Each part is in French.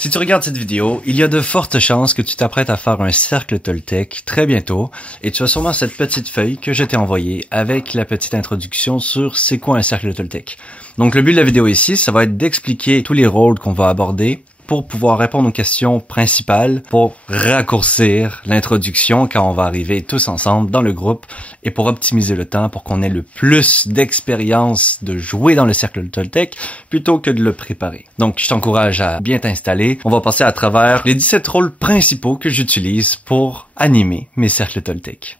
Si tu regardes cette vidéo, il y a de fortes chances que tu t'apprêtes à faire un cercle Toltec très bientôt et tu as sûrement cette petite feuille que je t'ai envoyée avec la petite introduction sur c'est quoi un cercle Toltec. Donc le but de la vidéo ici, ça va être d'expliquer tous les rôles qu'on va aborder pour pouvoir répondre aux questions principales, pour raccourcir l'introduction quand on va arriver tous ensemble dans le groupe et pour optimiser le temps pour qu'on ait le plus d'expérience de jouer dans le cercle Toltec plutôt que de le préparer. Donc je t'encourage à bien t'installer. On va passer à travers les 17 rôles principaux que j'utilise pour animer mes cercles Toltec.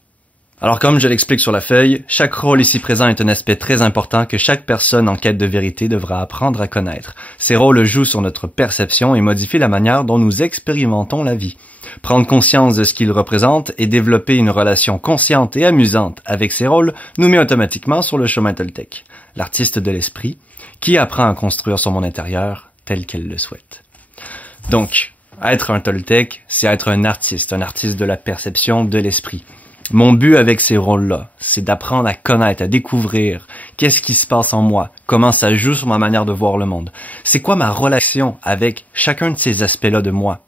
Alors comme je l'explique sur la feuille, chaque rôle ici présent est un aspect très important que chaque personne en quête de vérité devra apprendre à connaître. Ces rôles jouent sur notre perception et modifient la manière dont nous expérimentons la vie. Prendre conscience de ce qu'ils représentent et développer une relation consciente et amusante avec ces rôles nous met automatiquement sur le chemin Toltec, l'artiste de l'esprit, qui apprend à construire son monde intérieur tel qu'elle le souhaite. Donc, être un Toltec, c'est être un artiste de la perception de l'esprit. Mon but avec ces rôles-là, c'est d'apprendre à connaître, à découvrir qu'est-ce qui se passe en moi, comment ça joue sur ma manière de voir le monde. C'est quoi ma relation avec chacun de ces aspects-là de moi.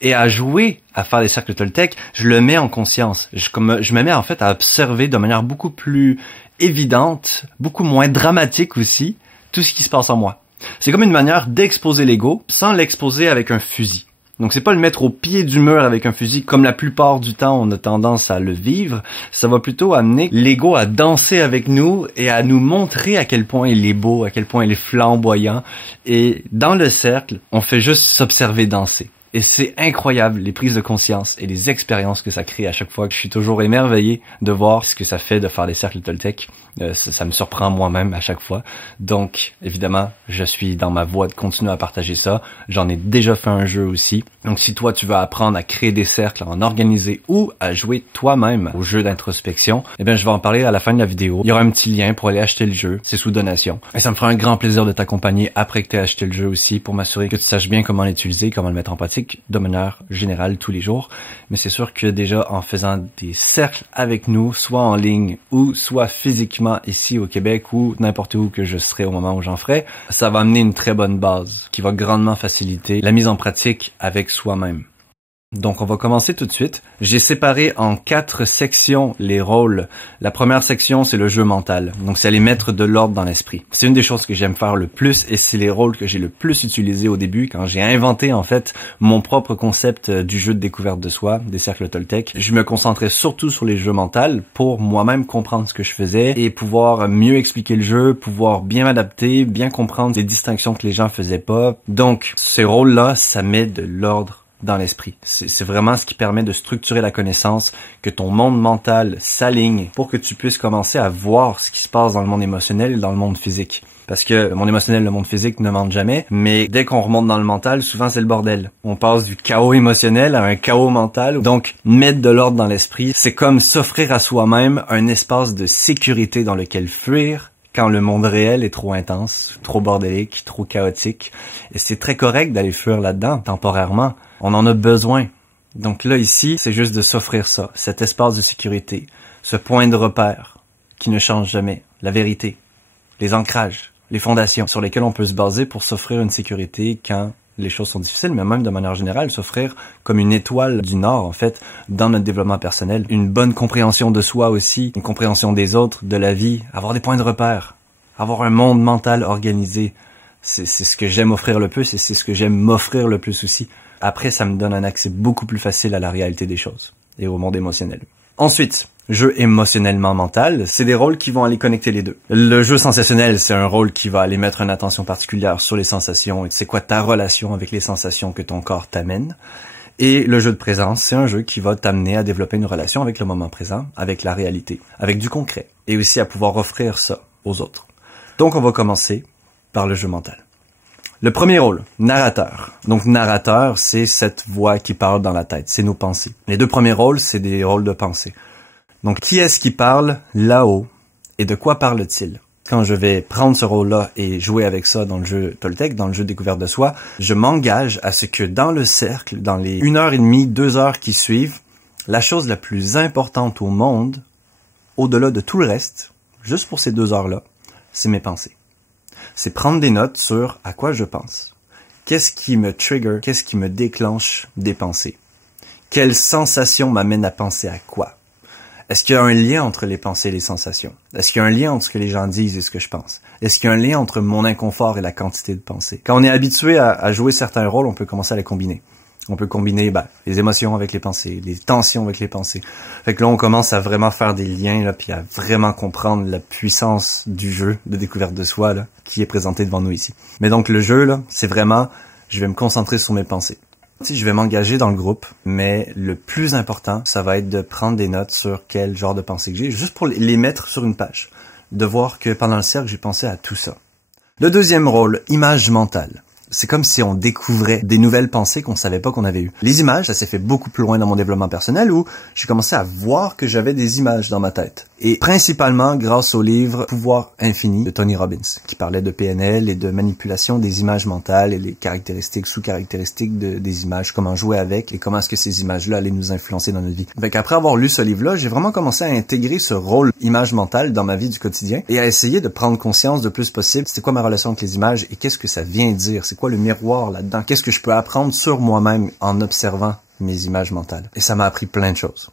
Et à jouer, à faire des cercles Toltec, je le mets en conscience. Je me mets en fait à observer de manière beaucoup plus évidente, beaucoup moins dramatique aussi, tout ce qui se passe en moi. C'est comme une manière d'exposer l'ego sans l'exposer avec un fusil. Donc c'est pas le mettre au pied du mur avec un fusil comme la plupart du temps on a tendance à le vivre, ça va plutôt amener l'ego à danser avec nous et à nous montrer à quel point il est beau, à quel point il est flamboyant. Et dans le cercle, on fait juste s'observer danser. Et c'est incroyable les prises de conscience et les expériences que ça crée à chaque fois que je suis toujours émerveillé de voir ce que ça fait de faire des cercles Toltec. Ça me surprend moi-même à chaque fois. Donc, évidemment, je suis dans ma voie de continuer à partager ça. J'en ai déjà fait un jeu aussi. Donc, si toi, tu veux apprendre à créer des cercles, à en organiser ou à jouer toi-même au jeu d'introspection, eh bien, je vais en parler à la fin de la vidéo. Il y aura un petit lien pour aller acheter le jeu. C'est sous donation. Et ça me fera un grand plaisir de t'accompagner après que tu aies acheté le jeu aussi pour m'assurer que tu saches bien comment l'utiliser, comment le mettre en pratique de manière générale tous les jours. Mais c'est sûr que déjà, en faisant des cercles avec nous, soit en ligne ou soit physiquement ici au Québec ou n'importe où que je serai au moment où j'en ferai, ça va amener une très bonne base qui va grandement faciliter la mise en pratique avec soi-même. Donc on va commencer tout de suite. J'ai séparé en 4 sections les rôles. La première section, c'est le jeu mental. Donc c'est aller mettre de l'ordre dans l'esprit. C'est une des choses que j'aime faire le plus et c'est les rôles que j'ai le plus utilisés au début quand j'ai inventé en fait mon propre concept du jeu de découverte de soi, des cercles Toltec. Je me concentrais surtout sur les jeux mentaux pour moi-même comprendre ce que je faisais et pouvoir mieux expliquer le jeu, pouvoir bien m'adapter, bien comprendre les distinctions que les gens faisaient pas. Donc ces rôles-là, ça met de l'ordre dans l'esprit. C'est vraiment ce qui permet de structurer la connaissance, que ton monde mental s'aligne pour que tu puisses commencer à voir ce qui se passe dans le monde émotionnel et dans le monde physique. Parce que le monde émotionnel et le monde physique ne mentent jamais, mais dès qu'on remonte dans le mental, souvent c'est le bordel. On passe du chaos émotionnel à un chaos mental. Donc, mettre de l'ordre dans l'esprit, c'est comme s'offrir à soi-même un espace de sécurité dans lequel fuir quand le monde réel est trop intense, trop bordélique, trop chaotique. Et c'est très correct d'aller fuir là-dedans, temporairement. On en a besoin. Donc là, ici, c'est juste de s'offrir ça, cet espace de sécurité, ce point de repère qui ne change jamais, la vérité, les ancrages, les fondations sur lesquelles on peut se baser pour s'offrir une sécurité quand les choses sont difficiles, mais même de manière générale, s'offrir comme une étoile du Nord, en fait, dans notre développement personnel. Une bonne compréhension de soi aussi, une compréhension des autres, de la vie, avoir des points de repère, avoir un monde mental organisé. C'est ce que j'aime offrir le plus et c'est ce que j'aime m'offrir le plus aussi. Après, ça me donne un accès beaucoup plus facile à la réalité des choses et au monde émotionnel. Ensuite, jeu émotionnellement mental, c'est des rôles qui vont aller connecter les deux. Le jeu sensationnel, c'est un rôle qui va aller mettre une attention particulière sur les sensations et c'est quoi ta relation avec les sensations que ton corps t'amène. Et le jeu de présence, c'est un jeu qui va t'amener à développer une relation avec le moment présent, avec la réalité, avec du concret et aussi à pouvoir offrir ça aux autres. Donc on va commencer par le jeu mental. Le premier rôle, narrateur. Donc narrateur, c'est cette voix qui parle dans la tête, c'est nos pensées. Les 2 premiers rôles, c'est des rôles de pensée. Donc qui est-ce qui parle là-haut et de quoi parle-t-il? Quand je vais prendre ce rôle-là et jouer avec ça dans le jeu Toltec, dans le jeu découverte de soi, je m'engage à ce que dans le cercle, dans les 1h30, 2 heures qui suivent, la chose la plus importante au monde, au-delà de tout le reste, juste pour ces 2 heures-là, c'est mes pensées. C'est prendre des notes sur à quoi je pense. Qu'est-ce qui me trigger? Qu'est-ce qui me déclenche des pensées? Quelle sensation m'amène à penser à quoi? Est-ce qu'il y a un lien entre les pensées et les sensations? Est-ce qu'il y a un lien entre ce que les gens disent et ce que je pense? Est-ce qu'il y a un lien entre mon inconfort et la quantité de pensées? Quand on est habitué à jouer certains rôles, on peut commencer à les combiner. On peut combiner les émotions avec les pensées, les tensions avec les pensées. Fait que là, on commence à vraiment faire des liens, là, puis à vraiment comprendre la puissance du jeu de découverte de soi là, qui est présenté devant nous ici. Mais donc le jeu, là, c'est vraiment, je vais me concentrer sur mes pensées. Je vais m'engager dans le groupe, mais le plus important, ça va être de prendre des notes sur quel genre de pensée que j'ai, juste pour les mettre sur une page. De voir que pendant le cercle, j'ai pensé à tout ça. Le deuxième rôle, image mentale. C'est comme si on découvrait des nouvelles pensées qu'on savait pas qu'on avait eues. Les images, ça s'est fait beaucoup plus loin dans mon développement personnel où j'ai commencé à voir que j'avais des images dans ma tête. Et principalement grâce au livre Pouvoir infini de Tony Robbins, qui parlait de PNL et de manipulation des images mentales et les caractéristiques, sous-caractéristiques des images, comment jouer avec et comment est-ce que ces images-là allaient nous influencer dans notre vie. Fait qu'après avoir lu ce livre-là, j'ai vraiment commencé à intégrer ce rôle image mentale dans ma vie du quotidien et à essayer de prendre conscience de plus possible c'est quoi ma relation avec les images et qu'est-ce que ça vient dire, c'est quoi le miroir là-dedans, qu'est-ce que je peux apprendre sur moi-même en observant mes images mentales. Et ça m'a appris plein de choses.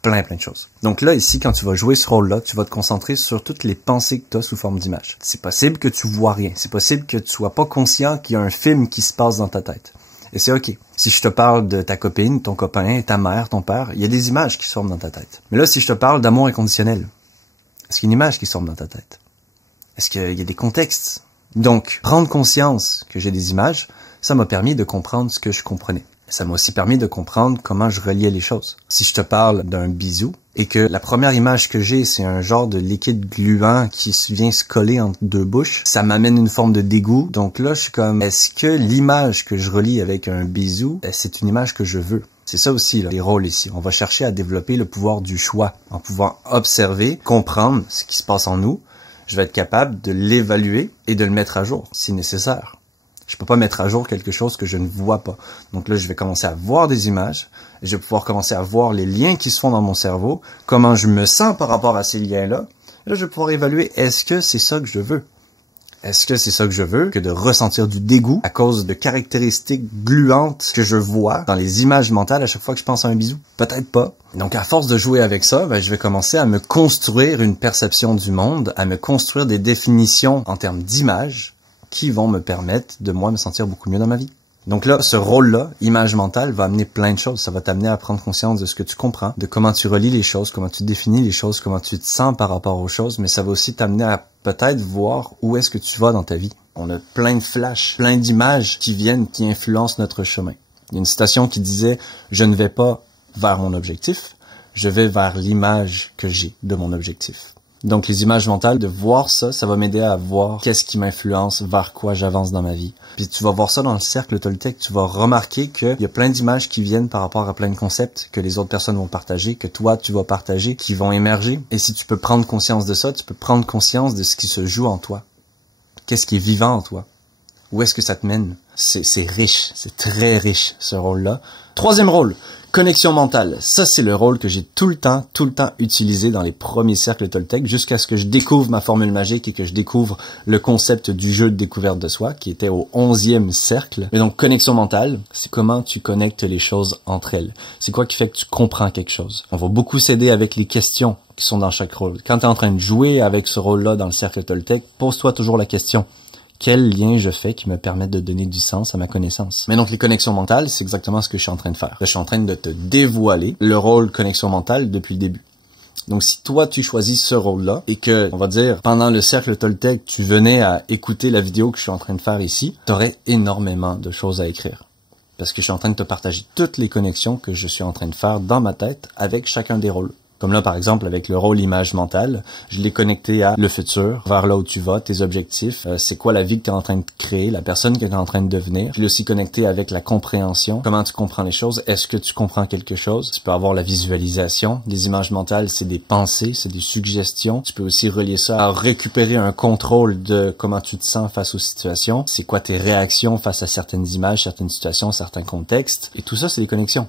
Plein de choses. Donc là, ici, quand tu vas jouer ce rôle-là, tu vas te concentrer sur toutes les pensées que tu as sous forme d'image. C'est possible que tu vois rien. C'est possible que tu sois pas conscient qu'il y a un film qui se passe dans ta tête. Et c'est OK. Si je te parle de ta copine, ton copain, ta mère, ton père, il y a des images qui sortent dans ta tête. Mais là, si je te parle d'amour inconditionnel, est-ce qu'il y a une image qui sort dans ta tête? Est-ce qu'il y a des contextes? Donc, prendre conscience que j'ai des images, ça m'a permis de comprendre ce que je comprenais. Ça m'a aussi permis de comprendre comment je reliais les choses. Si je te parle d'un bisou et que la première image que j'ai, c'est un genre de liquide gluant qui vient se coller entre deux bouches, ça m'amène une forme de dégoût. Donc là, je suis comme, est-ce que l'image que je relie avec un bisou, c'est une image que je veux? C'est ça aussi, là, les rôles ici. On va chercher à développer le pouvoir du choix en pouvant observer, comprendre ce qui se passe en nous. Je vais être capable de l'évaluer et de le mettre à jour si nécessaire. Je peux pas mettre à jour quelque chose que je ne vois pas. Donc là, je vais commencer à voir des images, et je vais pouvoir commencer à voir les liens qui se font dans mon cerveau, comment je me sens par rapport à ces liens-là. Et là, je vais pouvoir évaluer, est-ce que c'est ça que je veux? Est-ce que c'est ça que je veux, que de ressentir du dégoût à cause de caractéristiques gluantes que je vois dans les images mentales à chaque fois que je pense à un bisou? Peut-être pas. Donc à force de jouer avec ça, je vais commencer à me construire une perception du monde, à me construire des définitions en termes d'images, qui vont me permettre de moi me sentir beaucoup mieux dans ma vie. Donc là, ce rôle-là, image mentale, va amener plein de choses. Ça va t'amener à prendre conscience de ce que tu comprends, de comment tu relis les choses, comment tu définis les choses, comment tu te sens par rapport aux choses, mais ça va aussi t'amener à peut-être voir où est-ce que tu vas dans ta vie. On a plein de flashs, plein d'images qui viennent, qui influencent notre chemin. Il y a une citation qui disait « Je ne vais pas vers mon objectif, je vais vers l'image que j'ai de mon objectif ». Donc les images mentales, de voir ça, ça va m'aider à voir qu'est-ce qui m'influence, vers quoi j'avance dans ma vie. Puis tu vas voir ça dans le cercle Toltec, tu vas remarquer qu'il y a plein d'images qui viennent par rapport à plein de concepts que les autres personnes vont partager, que toi tu vas partager, qui vont émerger. Et si tu peux prendre conscience de ça, tu peux prendre conscience de ce qui se joue en toi. Qu'est-ce qui est vivant en toi? Où est-ce que ça te mène? C'est riche, c'est très riche ce rôle-là. Troisième rôle, connexion mentale. Ça, c'est le rôle que j'ai tout le temps utilisé dans les premiers cercles Toltec jusqu'à ce que je découvre ma formule magique et que je découvre le concept du jeu de découverte de soi qui était au 11e cercle. Mais donc, connexion mentale, c'est comment tu connectes les choses entre elles. C'est quoi qui fait que tu comprends quelque chose. On va beaucoup s'aider avec les questions qui sont dans chaque rôle. Quand tu es en train de jouer avec ce rôle-là dans le cercle Toltec, pose-toi toujours la question. Quel lien je fais qui me permettent de donner du sens à ma connaissance? Mais donc, les connexions mentales, c'est exactement ce que je suis en train de faire. Je suis en train de te dévoiler le rôle connexion mentale depuis le début. Donc, si toi, tu choisis ce rôle-là et que, on va dire, pendant le cercle Toltec, tu venais à écouter la vidéo que je suis en train de faire ici, tu aurais énormément de choses à écrire. Parce que je suis en train de te partager toutes les connexions que je suis en train de faire dans ma tête avec chacun des rôles. Comme là, par exemple, avec le rôle image mentale, je l'ai connecté à le futur, vers là où tu vas, tes objectifs, c'est quoi la vie que tu es en train de créer, la personne que tu es en train de devenir. Je l'ai aussi connecté avec la compréhension, comment tu comprends les choses, est-ce que tu comprends quelque chose. Tu peux avoir la visualisation. Les images mentales, c'est des pensées, c'est des suggestions. Tu peux aussi relier ça à récupérer un contrôle de comment tu te sens face aux situations. C'est quoi tes réactions face à certaines images, certaines situations, certains contextes. Et tout ça, c'est des connexions.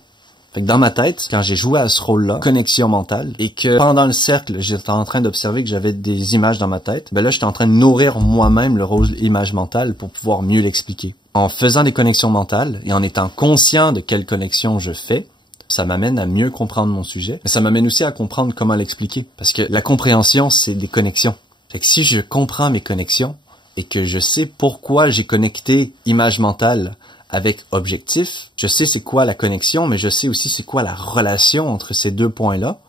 Fait que dans ma tête, quand j'ai joué à ce rôle-là, connexion mentale, et que pendant le cercle, j'étais en train d'observer que j'avais des images dans ma tête, ben là, j'étais en train de nourrir moi-même le rôle image mentale pour pouvoir mieux l'expliquer. En faisant des connexions mentales et en étant conscient de quelles connexions je fais, ça m'amène à mieux comprendre mon sujet, mais ça m'amène aussi à comprendre comment l'expliquer. Parce que la compréhension, c'est des connexions. Fait que si je comprends mes connexions et que je sais pourquoi j'ai connecté image mentale avec objectif, je sais c'est quoi la connexion, mais je sais aussi c'est quoi la relation entre ces deux points-là,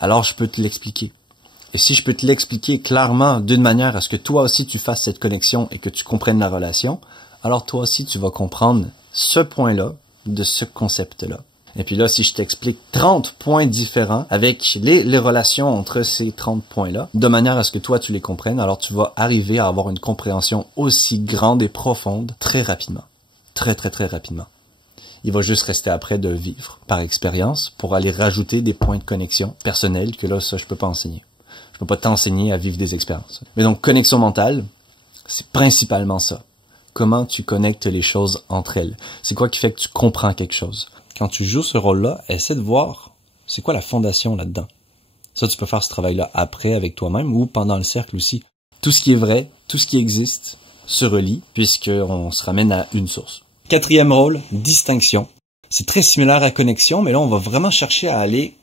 alors je peux te l'expliquer. Et si je peux te l'expliquer clairement d'une manière à ce que toi aussi tu fasses cette connexion et que tu comprennes la relation, alors toi aussi tu vas comprendre ce point-là de ce concept-là. Et puis là, si je t'explique 30 points différents avec les relations entre ces 30 points-là, de manière à ce que toi tu les comprennes, alors tu vas arriver à avoir une compréhension aussi grande et profonde très rapidement. Très, très, très rapidement. Il va juste rester après de vivre par expérience pour aller rajouter des points de connexion personnels que là, ça, je peux pas enseigner. Je peux pas t'enseigner à vivre des expériences. Mais donc, connexion mentale, c'est principalement ça. Comment tu connectes les choses entre elles. C'est quoi qui fait que tu comprends quelque chose. Quand tu joues ce rôle-là, essaie de voir c'est quoi la fondation là-dedans. Ça, tu peux faire ce travail-là après avec toi-même ou pendant le cercle aussi. Tout ce qui est vrai, tout ce qui existe se relie puisqu'on se ramène à une source. Quatrième rôle, distinction. C'est très similaire à connexion, mais là, on va vraiment chercher à aller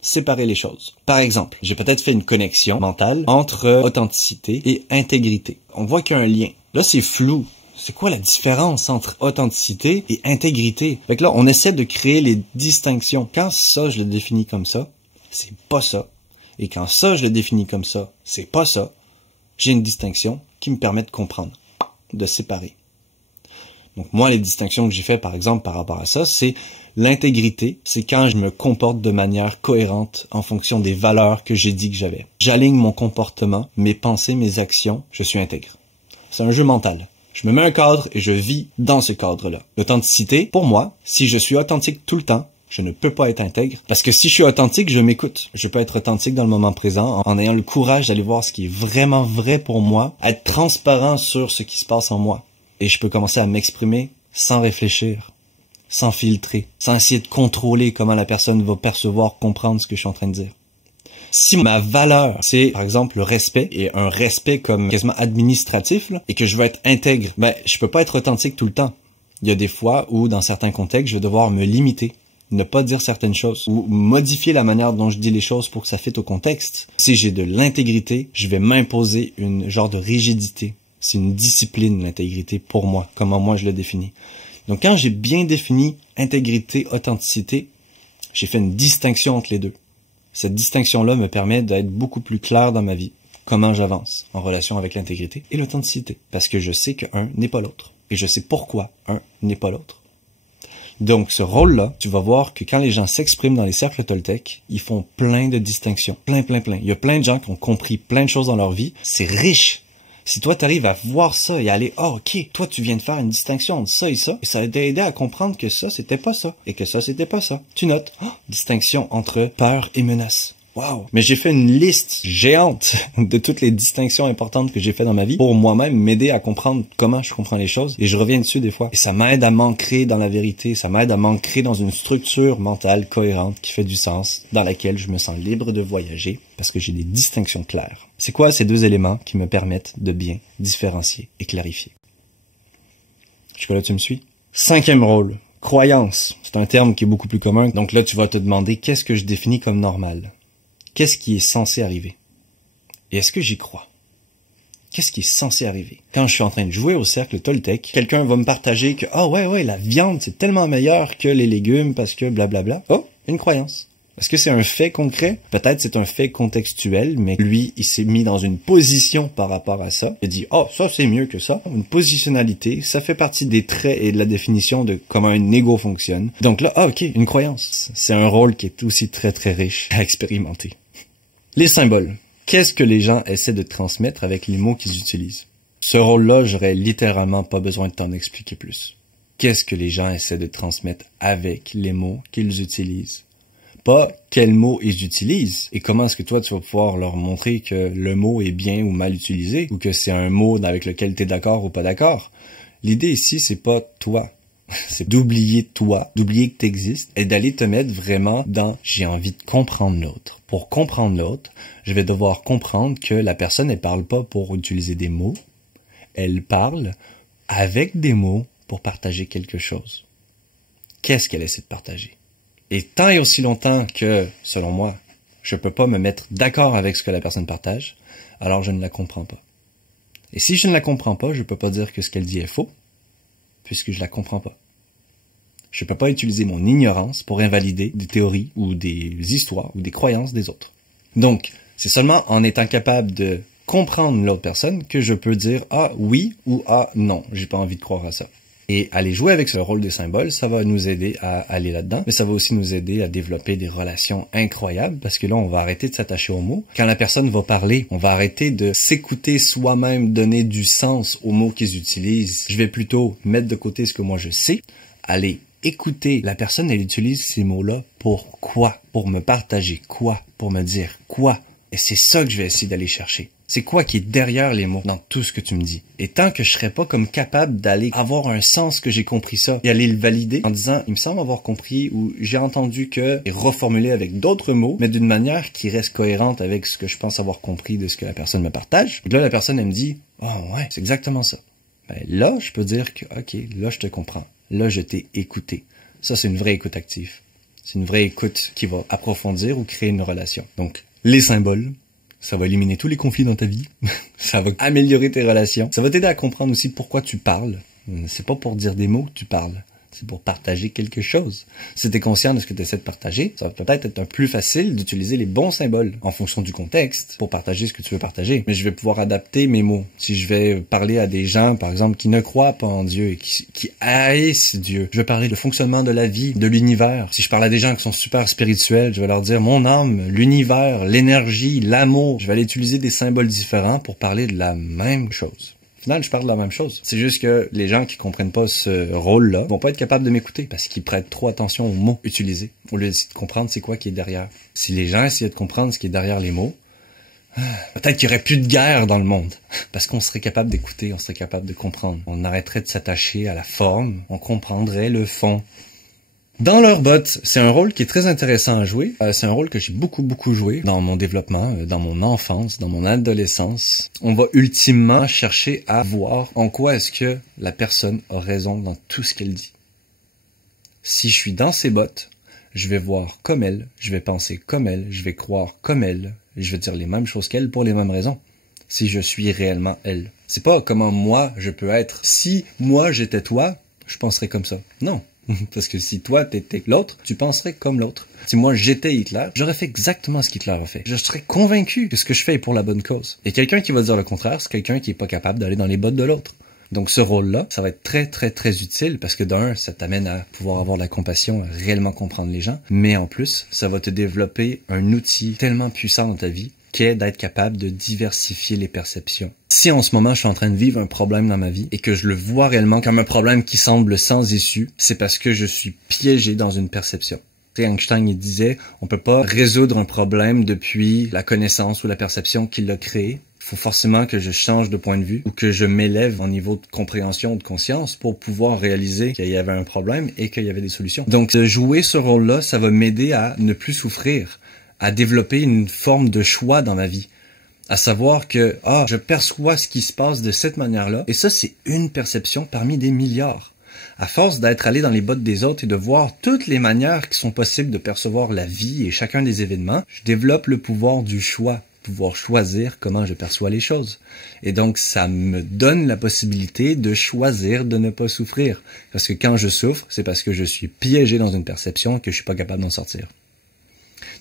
séparer les choses. Par exemple, j'ai peut-être fait une connexion mentale entre authenticité et intégrité. On voit qu'il y a un lien. Là, c'est flou. C'est quoi la différence entre authenticité et intégrité? Fait que là, on essaie de créer les distinctions. Quand ça, je le définis comme ça, c'est pas ça. Et quand ça, je le définis comme ça, c'est pas ça. J'ai une distinction qui me permet de comprendre, de séparer. Donc moi, les distinctions que j'ai fait, par exemple, par rapport à ça, c'est l'intégrité. C'est quand je me comporte de manière cohérente en fonction des valeurs que j'ai dit que j'avais. J'aligne mon comportement, mes pensées, mes actions, je suis intègre. C'est un jeu mental. Je me mets un cadre et je vis dans ce cadre-là. L'authenticité, pour moi, si je suis authentique tout le temps, je ne peux pas être intègre. Parce que si je suis authentique, je m'écoute. Je peux être authentique dans le moment présent en ayant le courage d'aller voir ce qui est vraiment vrai pour moi, être transparent sur ce qui se passe en moi. Et je peux commencer à m'exprimer sans réfléchir, sans filtrer, sans essayer de contrôler comment la personne va percevoir, comprendre ce que je suis en train de dire. Si ma valeur, c'est par exemple le respect, et un respect comme quasiment administratif, là, et que je veux être intègre, ben je peux pas être authentique tout le temps. Il y a des fois où, dans certains contextes, je vais devoir me limiter, ne pas dire certaines choses, ou modifier la manière dont je dis les choses pour que ça fitte au contexte. Si j'ai de l'intégrité, je vais m'imposer une genre de rigidité. C'est une discipline, l'intégrité, pour moi, comment moi je le définis. Donc quand j'ai bien défini intégrité, authenticité, j'ai fait une distinction entre les deux. Cette distinction-là me permet d'être beaucoup plus clair dans ma vie, comment j'avance en relation avec l'intégrité et l'authenticité, parce que je sais qu'un n'est pas l'autre, et je sais pourquoi un n'est pas l'autre. Donc ce rôle-là, tu vas voir que quand les gens s'expriment dans les cercles Toltec, ils font plein de distinctions, plein. Il y a plein de gens qui ont compris plein de choses dans leur vie, c'est riche. Si toi, tu arrives à voir ça et à aller, ok, toi, tu viens de faire une distinction entre ça, et ça va t'aider à comprendre que ça, c'était pas ça, et que ça, c'était pas ça. Tu notes, distinction entre peur et menace. Wow! Mais j'ai fait une liste géante de toutes les distinctions importantes que j'ai fait dans ma vie pour moi-même m'aider à comprendre comment je comprends les choses, et je reviens dessus des fois. Et ça m'aide à m'ancrer dans la vérité, ça m'aide à m'ancrer dans une structure mentale cohérente qui fait du sens, dans laquelle je me sens libre de voyager, parce que j'ai des distinctions claires. C'est quoi ces deux éléments qui me permettent de bien différencier et clarifier? Jusque-là, tu me suis? Cinquième rôle, croyance. C'est un terme qui est beaucoup plus commun. Donc là, tu vas te demander qu'est-ce que je définis comme normal? Qu'est-ce qui est censé arriver? Et est-ce que j'y crois? Qu'est-ce qui est censé arriver? Quand je suis en train de jouer au cercle Toltec, quelqu'un va me partager que, ouais, la viande, c'est tellement meilleur que les légumes parce que blablabla. Oh, une croyance. Est-ce que c'est un fait concret? Peut-être c'est un fait contextuel, mais lui, il s'est mis dans une position par rapport à ça. Il a dit, ça c'est mieux que ça. Une positionnalité, ça fait partie des traits et de la définition de comment un ego fonctionne. Donc là, ok, une croyance. C'est un rôle qui est aussi très très riche à expérimenter. Les symboles. Qu'est-ce que les gens essaient de transmettre avec les mots qu'ils utilisent? Ce rôle-là, j'aurais littéralement pas besoin de t'en expliquer plus. Qu'est-ce que les gens essaient de transmettre avec les mots qu'ils utilisent? Pas quels mots ils utilisent et comment est-ce que toi tu vas pouvoir leur montrer que le mot est bien ou mal utilisé ou que c'est un mot avec lequel tu es d'accord ou pas d'accord. L'idée ici, c'est pas toi. C'est d'oublier toi, d'oublier que tu existes et d'aller te mettre vraiment dans « j'ai envie de comprendre l'autre ». Pour comprendre l'autre, je vais devoir comprendre que la personne, elle parle pas pour utiliser des mots. Elle parle avec des mots pour partager quelque chose. Qu'est-ce qu'elle essaie de partager? Et tant et aussi longtemps que, selon moi, je peux pas me mettre d'accord avec ce que la personne partage, alors je ne la comprends pas. Et si je ne la comprends pas, je peux pas dire que ce qu'elle dit est faux, puisque je la comprends pas. Je peux pas utiliser mon ignorance pour invalider des théories ou des histoires ou des croyances des autres. Donc, c'est seulement en étant capable de comprendre l'autre personne que je peux dire « Ah, oui » ou « Ah, non, j'ai pas envie de croire à ça ». Et aller jouer avec ce rôle des symboles, ça va nous aider à aller là-dedans, mais ça va aussi nous aider à développer des relations incroyables, parce que là, on va arrêter de s'attacher aux mots. Quand la personne va parler, on va arrêter de s'écouter soi-même, donner du sens aux mots qu'ils utilisent. Je vais plutôt mettre de côté ce que moi je sais, aller écouter la personne, elle utilise ces mots-là pour quoi? Pour me partager quoi? Pour me dire quoi? Et c'est ça que je vais essayer d'aller chercher. C'est quoi qui est derrière les mots dans tout ce que tu me dis? Et tant que je serais pas comme capable d'aller avoir un sens que j'ai compris ça et aller le valider en disant, il me semble avoir compris ou j'ai entendu que et reformuler avec d'autres mots, mais d'une manière qui reste cohérente avec ce que je pense avoir compris de ce que la personne me partage. Et là, la personne, elle me dit, oh ouais, c'est exactement ça. Ben là, je peux dire que, ok, là, je te comprends. Là, je t'ai écouté. Ça, c'est une vraie écoute active. C'est une vraie écoute qui va approfondir ou créer une relation. Donc, les symboles, ça va éliminer tous les conflits dans ta vie. Ça va améliorer tes relations. Ça va t'aider à comprendre aussi pourquoi tu parles. C'est pas pour dire des mots que tu parles. C'est pour partager quelque chose. Si tu es conscient de ce que tu essaies de partager, ça va peut-être être un plus facile d'utiliser les bons symboles en fonction du contexte pour partager ce que tu veux partager. Mais je vais pouvoir adapter mes mots. Si je vais parler à des gens, par exemple, qui ne croient pas en Dieu et qui haïssent Dieu, je vais parler du fonctionnement de la vie, de l'univers. Si je parle à des gens qui sont super spirituels, je vais leur dire mon âme, l'univers, l'énergie, l'amour. Je vais aller utiliser des symboles différents pour parler de la même chose. Au final, je parle de la même chose. C'est juste que les gens qui comprennent pas ce rôle-là vont pas être capables de m'écouter parce qu'ils prêtent trop attention aux mots utilisés au lieu d'essayer de comprendre c'est quoi qui est derrière. Si les gens essayaient de comprendre ce qui est derrière les mots, peut-être qu'il y aurait plus de guerre dans le monde parce qu'on serait capable d'écouter, on serait capable de comprendre. On arrêterait de s'attacher à la forme, on comprendrait le fond. Dans leurs bottes, c'est un rôle qui est très intéressant à jouer. C'est un rôle que j'ai beaucoup joué dans mon développement, dans mon enfance, dans mon adolescence. On va ultimement chercher à voir en quoi est-ce que la personne a raison dans tout ce qu'elle dit. Si je suis dans ses bottes, je vais voir comme elle, je vais penser comme elle, je vais croire comme elle, je vais dire les mêmes choses qu'elle pour les mêmes raisons. Si je suis réellement elle. C'est pas comment moi je peux être. Si moi j'étais toi, je penserais comme ça. Non. Parce que si toi t'étais l'autre, tu penserais comme l'autre. Si moi j'étais Hitler, j'aurais fait exactement ce qu'Hitler a fait. Je serais convaincu que ce que je fais est pour la bonne cause. Et quelqu'un qui va dire le contraire, c'est quelqu'un qui est pas capable d'aller dans les bottes de l'autre. Donc ce rôle-là, ça va être très utile parce que d'un, ça t'amène à pouvoir avoir de la compassion, à réellement comprendre les gens. Mais en plus, ça va te développer un outil tellement puissant dans ta vie qui est d'être capable de diversifier les perceptions. Si en ce moment je suis en train de vivre un problème dans ma vie et que je le vois réellement comme un problème qui semble sans issue, c'est parce que je suis piégé dans une perception. Einstein il disait, on peut pas résoudre un problème depuis la connaissance ou la perception qui l'a créé. Il faut forcément que je change de point de vue ou que je m'élève en niveau de compréhension ou de conscience pour pouvoir réaliser qu'il y avait un problème et qu'il y avait des solutions. Donc de jouer ce rôle-là, ça va m'aider à ne plus souffrir, à développer une forme de choix dans ma vie. À savoir que, je perçois ce qui se passe de cette manière-là, et ça, c'est une perception parmi des milliards. À force d'être allé dans les bottes des autres et de voir toutes les manières qui sont possibles de percevoir la vie et chacun des événements, je développe le pouvoir du choix, pouvoir choisir comment je perçois les choses. Et donc, ça me donne la possibilité de choisir de ne pas souffrir. Parce que quand je souffre, c'est parce que je suis piégé dans une perception et que je suis pas capable d'en sortir.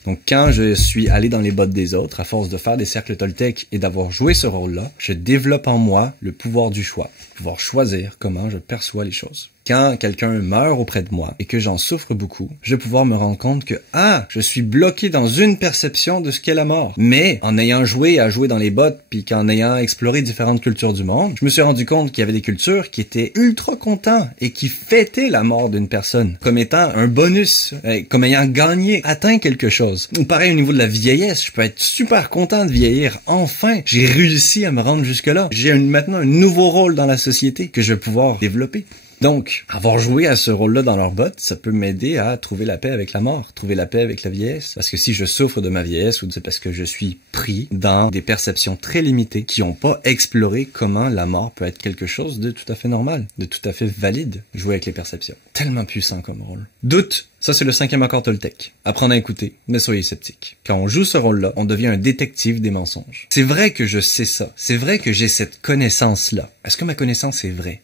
Donc, quand je suis allé dans les bottes des autres, à force de faire des cercles Toltec et d'avoir joué ce rôle-là, je développe en moi le pouvoir du choix, pouvoir choisir comment je perçois les choses. Quand quelqu'un meurt auprès de moi et que j'en souffre beaucoup, je vais pouvoir me rendre compte que, je suis bloqué dans une perception de ce qu'est la mort. Mais, en ayant joué à jouer dans les bottes, puis qu'en ayant exploré différentes cultures du monde, je me suis rendu compte qu'il y avait des cultures qui étaient ultra contents et qui fêtaient la mort d'une personne comme étant un bonus, comme ayant gagné, atteint quelque chose. Ou pareil au niveau de la vieillesse, je peux être super content de vieillir. Enfin, j'ai réussi à me rendre jusque-là. J'ai maintenant un nouveau rôle dans la société que je vais pouvoir développer. Donc, avoir joué à ce rôle-là dans leur botte, ça peut m'aider à trouver la paix avec la mort, trouver la paix avec la vieillesse. Parce que si je souffre de ma vieillesse, ou c'est parce que je suis pris dans des perceptions très limitées qui n'ont pas exploré comment la mort peut être quelque chose de tout à fait normal, de tout à fait valide, jouer avec les perceptions. Tellement puissant comme rôle. Doute, ça c'est le 5e accord Toltec. Apprendre à écouter, mais soyez sceptique. Quand on joue ce rôle-là, on devient un détective des mensonges. C'est vrai que je sais ça, c'est vrai que j'ai cette connaissance-là. Est-ce que ma connaissance est vraie?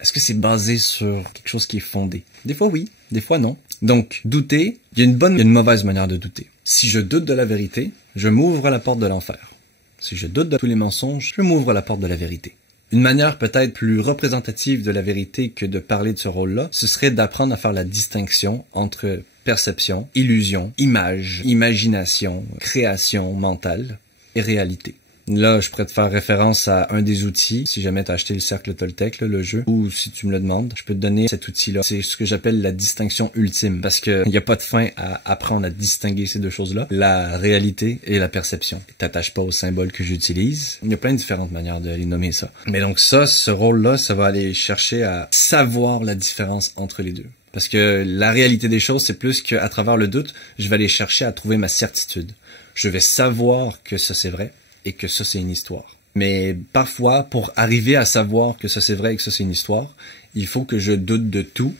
Est-ce que c'est basé sur quelque chose qui est fondé? Des fois oui, des fois non. Donc, douter, il y a une bonne et une mauvaise manière de douter. Si je doute de la vérité, je m'ouvre la porte de l'enfer. Si je doute de tous les mensonges, je m'ouvre la porte de la vérité. Une manière peut-être plus représentative de la vérité que de parler de ce rôle-là, ce serait d'apprendre à faire la distinction entre perception, illusion, image, imagination, création mentale et réalité. Là, je pourrais te faire référence à un des outils, si jamais t'as acheté le cercle Toltec, là, le jeu, ou si tu me le demandes, je peux te donner cet outil-là. C'est ce que j'appelle la distinction ultime, parce que il n'y a pas de fin à apprendre à distinguer ces deux choses-là, la réalité et la perception. T'attaches pas aux symboles que j'utilise. Il y a plein de différentes manières de les nommer ça. Mais donc ça, ce rôle-là, ça va aller chercher à savoir la différence entre les deux. Parce que la réalité des choses, c'est plus qu'à travers le doute, je vais aller chercher à trouver ma certitude. Je vais savoir que ça c'est vrai, et que ça c'est une histoire. Mais parfois, pour arriver à savoir que ça c'est vrai et que ça c'est une histoire, il faut que je doute de tout,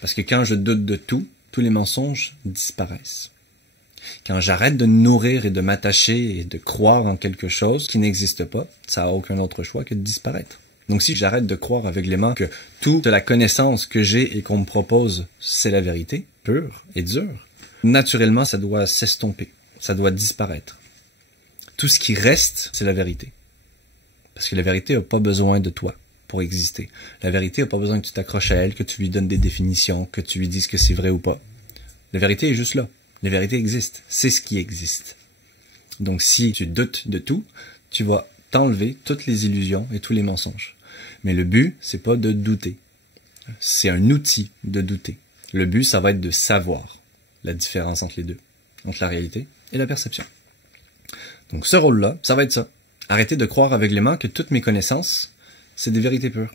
parce que quand je doute de tout, tous les mensonges disparaissent. Quand j'arrête de nourrir et de m'attacher et de croire en quelque chose qui n'existe pas, ça n'a aucun autre choix que de disparaître. Donc si j'arrête de croire aveuglément que toute la connaissance que j'ai et qu'on me propose, c'est la vérité, pure et dure, naturellement ça doit s'estomper, ça doit disparaître. Tout ce qui reste, c'est la vérité. Parce que la vérité n'a pas besoin de toi pour exister. La vérité n'a pas besoin que tu t'accroches à elle, que tu lui donnes des définitions, que tu lui dises que c'est vrai ou pas. La vérité est juste là. La vérité existe. C'est ce qui existe. Donc si tu doutes de tout, tu vas t'enlever toutes les illusions et tous les mensonges. Mais le but, c'est pas de douter. C'est un outil de douter. Le but, ça va être de savoir la différence entre les deux. Entre la réalité et la perception. Donc ce rôle-là, ça va être ça. Arrêter de croire aveuglément que toutes mes connaissances, c'est des vérités pures.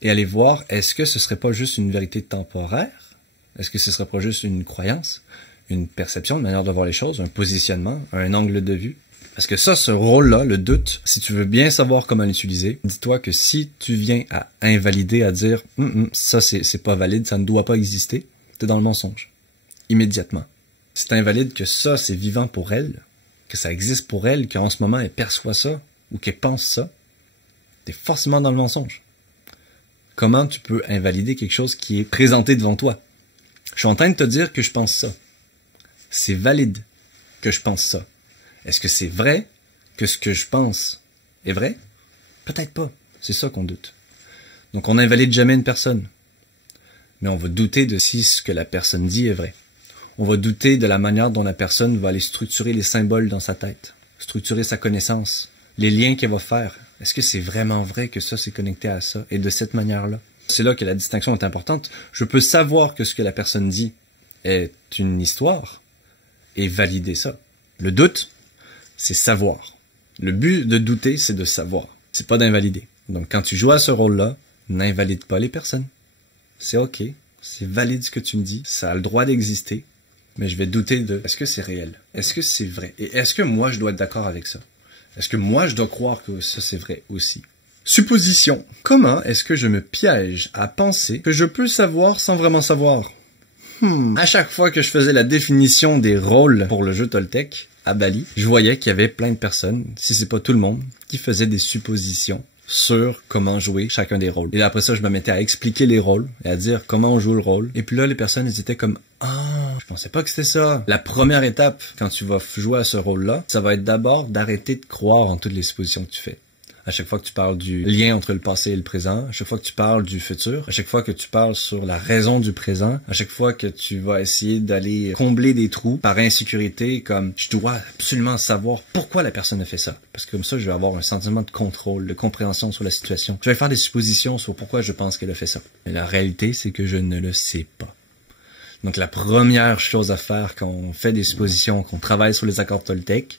Et aller voir, est-ce que ce serait pas juste une vérité temporaire? Est-ce que ce serait pas juste une croyance? Une perception, une manière de voir les choses, un positionnement, un angle de vue? Parce que ça, ce rôle-là, le doute, si tu veux bien savoir comment l'utiliser, dis-toi que si tu viens à invalider, à dire ça c'est pas valide, ça ne doit pas exister, t'es dans le mensonge. Immédiatement. Si t'invalides que ça c'est vivant pour elle, que ça existe pour elle, qu'en ce moment elle perçoit ça, ou qu'elle pense ça, t'es forcément dans le mensonge. Comment tu peux invalider quelque chose qui est présenté devant toi? Je suis en train de te dire que je pense ça. C'est valide que je pense ça. Est-ce que c'est vrai que ce que je pense est vrai? Peut-être pas. C'est ça qu'on doute. Donc on n'invalide jamais une personne. Mais on va douter de si ce que la personne dit est vrai. On va douter de la manière dont la personne va aller structurer les symboles dans sa tête, structurer sa connaissance, les liens qu'elle va faire. Est-ce que c'est vraiment vrai que ça c'est connecté à ça et de cette manière-là? C'est là que la distinction est importante. Je peux savoir que ce que la personne dit est une histoire et valider ça. Le doute, c'est savoir. Le but de douter, c'est de savoir. C'est pas d'invalider. Donc quand tu joues à ce rôle-là, n'invalide pas les personnes. C'est ok, c'est valide ce que tu me dis, ça a le droit d'exister. Mais je vais douter de, est-ce que c'est réel? Est-ce que c'est vrai? Et est-ce que moi, je dois être d'accord avec ça? Est-ce que moi, je dois croire que ça, c'est vrai aussi? Supposition. Comment est-ce que je me piège à penser que je peux savoir sans vraiment savoir? À chaque fois que je faisais la définition des rôles pour le jeu Toltec, à Bali, je voyais qu'il y avait plein de personnes, si c'est pas tout le monde, qui faisaient des suppositions sur comment jouer chacun des rôles. Et là, après ça, je me mettais à expliquer les rôles et à dire comment on joue le rôle. Et puis là, les personnes, elles étaient comme « Ah, je pensais pas que c'était ça. » La première étape, quand tu vas jouer à ce rôle-là, ça va être d'abord d'arrêter de croire en toutes les suppositions que tu fais. À chaque fois que tu parles du lien entre le passé et le présent, à chaque fois que tu parles du futur, à chaque fois que tu parles sur la raison du présent, à chaque fois que tu vas essayer d'aller combler des trous par insécurité, comme je dois absolument savoir pourquoi la personne a fait ça. Parce que comme ça, je vais avoir un sentiment de contrôle, de compréhension sur la situation. Je vais faire des suppositions sur pourquoi je pense qu'elle a fait ça. Mais la réalité, c'est que je ne le sais pas. Donc la première chose à faire quand on fait des suppositions, qu'on travaille sur les accords Toltec,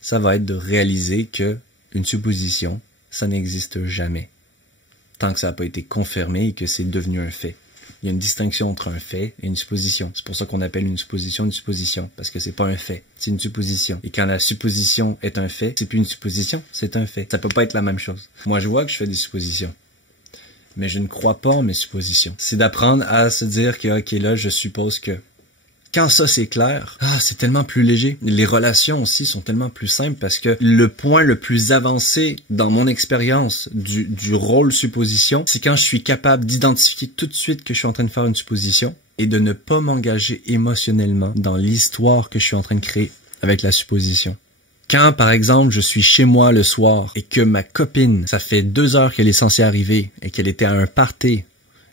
ça va être de réaliser que une supposition, ça n'existe jamais. tant que ça n'a pas été confirmé et que c'est devenu un fait. Il y a une distinction entre un fait et une supposition. C'est pour ça qu'on appelle une supposition, parce que c'est pas un fait, c'est une supposition. Et quand la supposition est un fait, c'est plus une supposition, c'est un fait. Ça peut pas être la même chose. Moi, je vois que je fais des suppositions, mais je ne crois pas en mes suppositions. C'est d'apprendre à se dire que, ok, là, je suppose que. Quand ça c'est clair, c'est tellement plus léger. Les relations aussi sont tellement plus simples parce que le point le plus avancé dans mon expérience du rôle supposition, c'est quand je suis capable d'identifier tout de suite que je suis en train de faire une supposition et de ne pas m'engager émotionnellement dans l'histoire que je suis en train de créer avec la supposition. Quand, par exemple, je suis chez moi le soir et que ma copine, ça fait 2 heures qu'elle est censée arriver et qu'elle était à un party,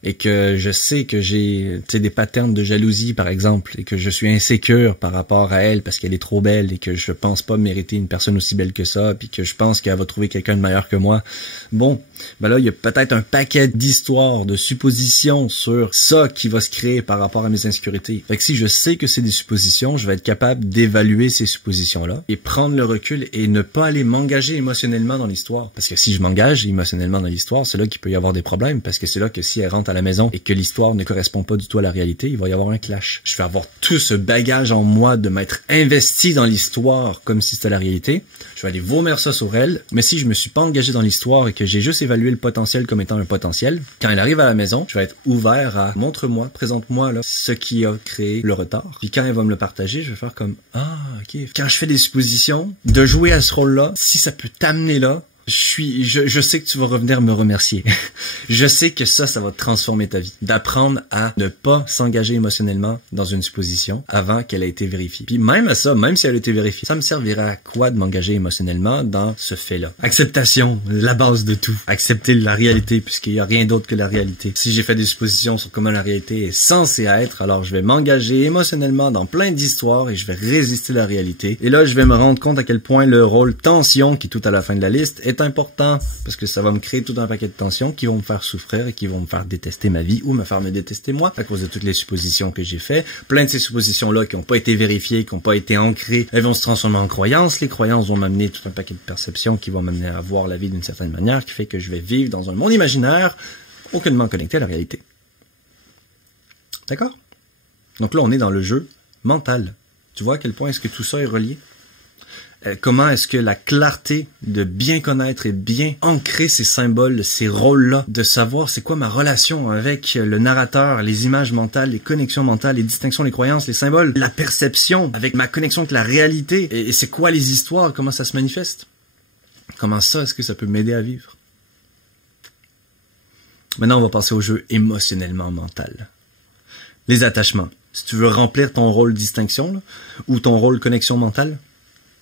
et que je sais que j'ai des patterns de jalousie, par exemple, et que je suis insécure par rapport à elle parce qu'elle est trop belle et que je pense pas mériter une personne aussi belle que ça, puis que je pense qu'elle va trouver quelqu'un de meilleur que moi. Bon, ben là, il y a peut-être un paquet d'histoires, de suppositions sur ça qui va se créer par rapport à mes insécurités. Fait que si je sais que c'est des suppositions, je vais être capable d'évaluer ces suppositions-là et prendre le recul et ne pas aller m'engager émotionnellement dans l'histoire. Parce que si je m'engage émotionnellement dans l'histoire, c'est là qu'il peut y avoir des problèmes, parce que c'est là que si elle rentre à la maison et que l'histoire ne correspond pas du tout à la réalité, il va y avoir un clash. Je vais avoir tout ce bagage en moi de m'être investi dans l'histoire comme si c'était la réalité. Je vais aller vomir ça sur elle, mais si je me suis pas engagé dans l'histoire et que j'ai juste évalué le potentiel comme étant un potentiel, quand elle arrive à la maison, je vais être ouvert à montre-moi, présente-moi là ce qui a créé le retard. Puis quand elle va me le partager, je vais faire comme ok. Quand je fais des suppositions, de jouer à ce rôle-là, si ça peut t'amener là, je sais que tu vas revenir me remercier. Je sais que ça va transformer ta vie. D'apprendre à ne pas s'engager émotionnellement dans une supposition avant qu'elle ait été vérifiée. Puis même à ça, même si elle a été vérifiée, ça me servira à quoi de m'engager émotionnellement dans ce fait-là? Acceptation, la base de tout. Accepter la réalité, puisqu'il n'y a rien d'autre que la réalité. Si j'ai fait des suppositions sur comment la réalité est censée être, alors je vais m'engager émotionnellement dans plein d'histoires et je vais résister à la réalité. Et là, je vais me rendre compte à quel point le rôle tension, qui est tout à la fin de la liste, est important, parce que ça va me créer tout un paquet de tensions qui vont me faire souffrir et qui vont me faire détester ma vie ou me faire me détester moi à cause de toutes les suppositions que j'ai fait. Plein de ces suppositions-là qui n'ont pas été vérifiées, qui n'ont pas été ancrées, elles vont se transformer en croyances. Les croyances vont m'amener tout un paquet de perceptions qui vont m'amener à voir la vie d'une certaine manière, qui fait que je vais vivre dans un monde imaginaire aucunement connecté à la réalité. D'accord? Donc là, on est dans le jeu mental. Tu vois à quel point est-ce que tout ça est relié? Comment est-ce que la clarté de bien connaître et bien ancrer ces symboles, ces rôles-là, de savoir c'est quoi ma relation avec le narrateur, les images mentales, les connexions mentales, les distinctions, les croyances, les symboles, la perception avec ma connexion avec la réalité, et c'est quoi les histoires, comment ça se manifeste? Comment ça, est-ce que ça peut m'aider à vivre? Maintenant, on va passer au jeu émotionnellement mental. Les attachements. Si tu veux remplir ton rôle distinction, là, ou ton rôle connexion mentale,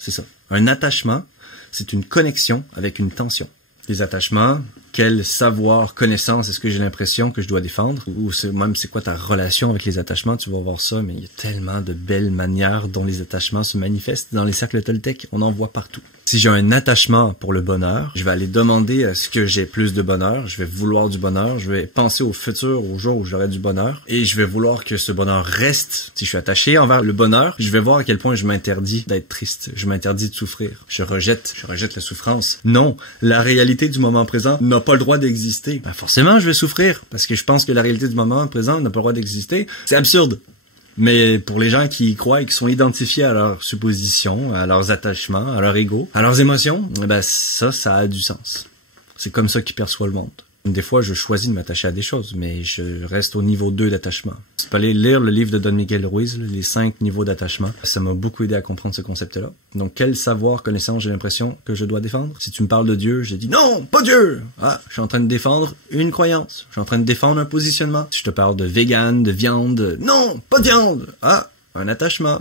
c'est ça. Un attachement, c'est une connexion avec une tension. Les attachements, quel savoir, connaissance est-ce que j'ai l'impression que je dois défendre? Ou même c'est quoi ta relation avec les attachements? Tu vas voir ça, mais il y a tellement de belles manières dont les attachements se manifestent dans les cercles Toltec. On en voit partout. Si j'ai un attachement pour le bonheur, je vais aller demander à ce que j'ai plus de bonheur, je vais vouloir du bonheur, je vais penser au futur, au jour où j'aurai du bonheur, et je vais vouloir que ce bonheur reste. Si je suis attaché envers le bonheur, je vais voir à quel point je m'interdis d'être triste, je m'interdis de souffrir, je rejette la souffrance. Non, la réalité du moment présent n'a pas le droit d'exister. Ben forcément, je vais souffrir, parce que je pense que la réalité du moment présent n'a pas le droit d'exister. C'est absurde. Mais pour les gens qui y croient et qui sont identifiés à leurs suppositions, à leurs attachements, à leur ego, à leurs émotions, ben ça a du sens. C'est comme ça qu'ils perçoivent le monde. Des fois, je choisis de m'attacher à des choses, mais je reste au niveau 2 d'attachement. Tu peux aller lire le livre de Don Miguel Ruiz, les 5 niveaux d'attachement. Ça m'a beaucoup aidé à comprendre ce concept-là. Donc, quel savoir, connaissance j'ai l'impression que je dois défendre? Si tu me parles de Dieu, j'ai dit non, pas Dieu! Je suis en train de défendre une croyance. Je suis en train de défendre un positionnement. Si je te parle de vegan, de viande, non, pas de viande! Un attachement.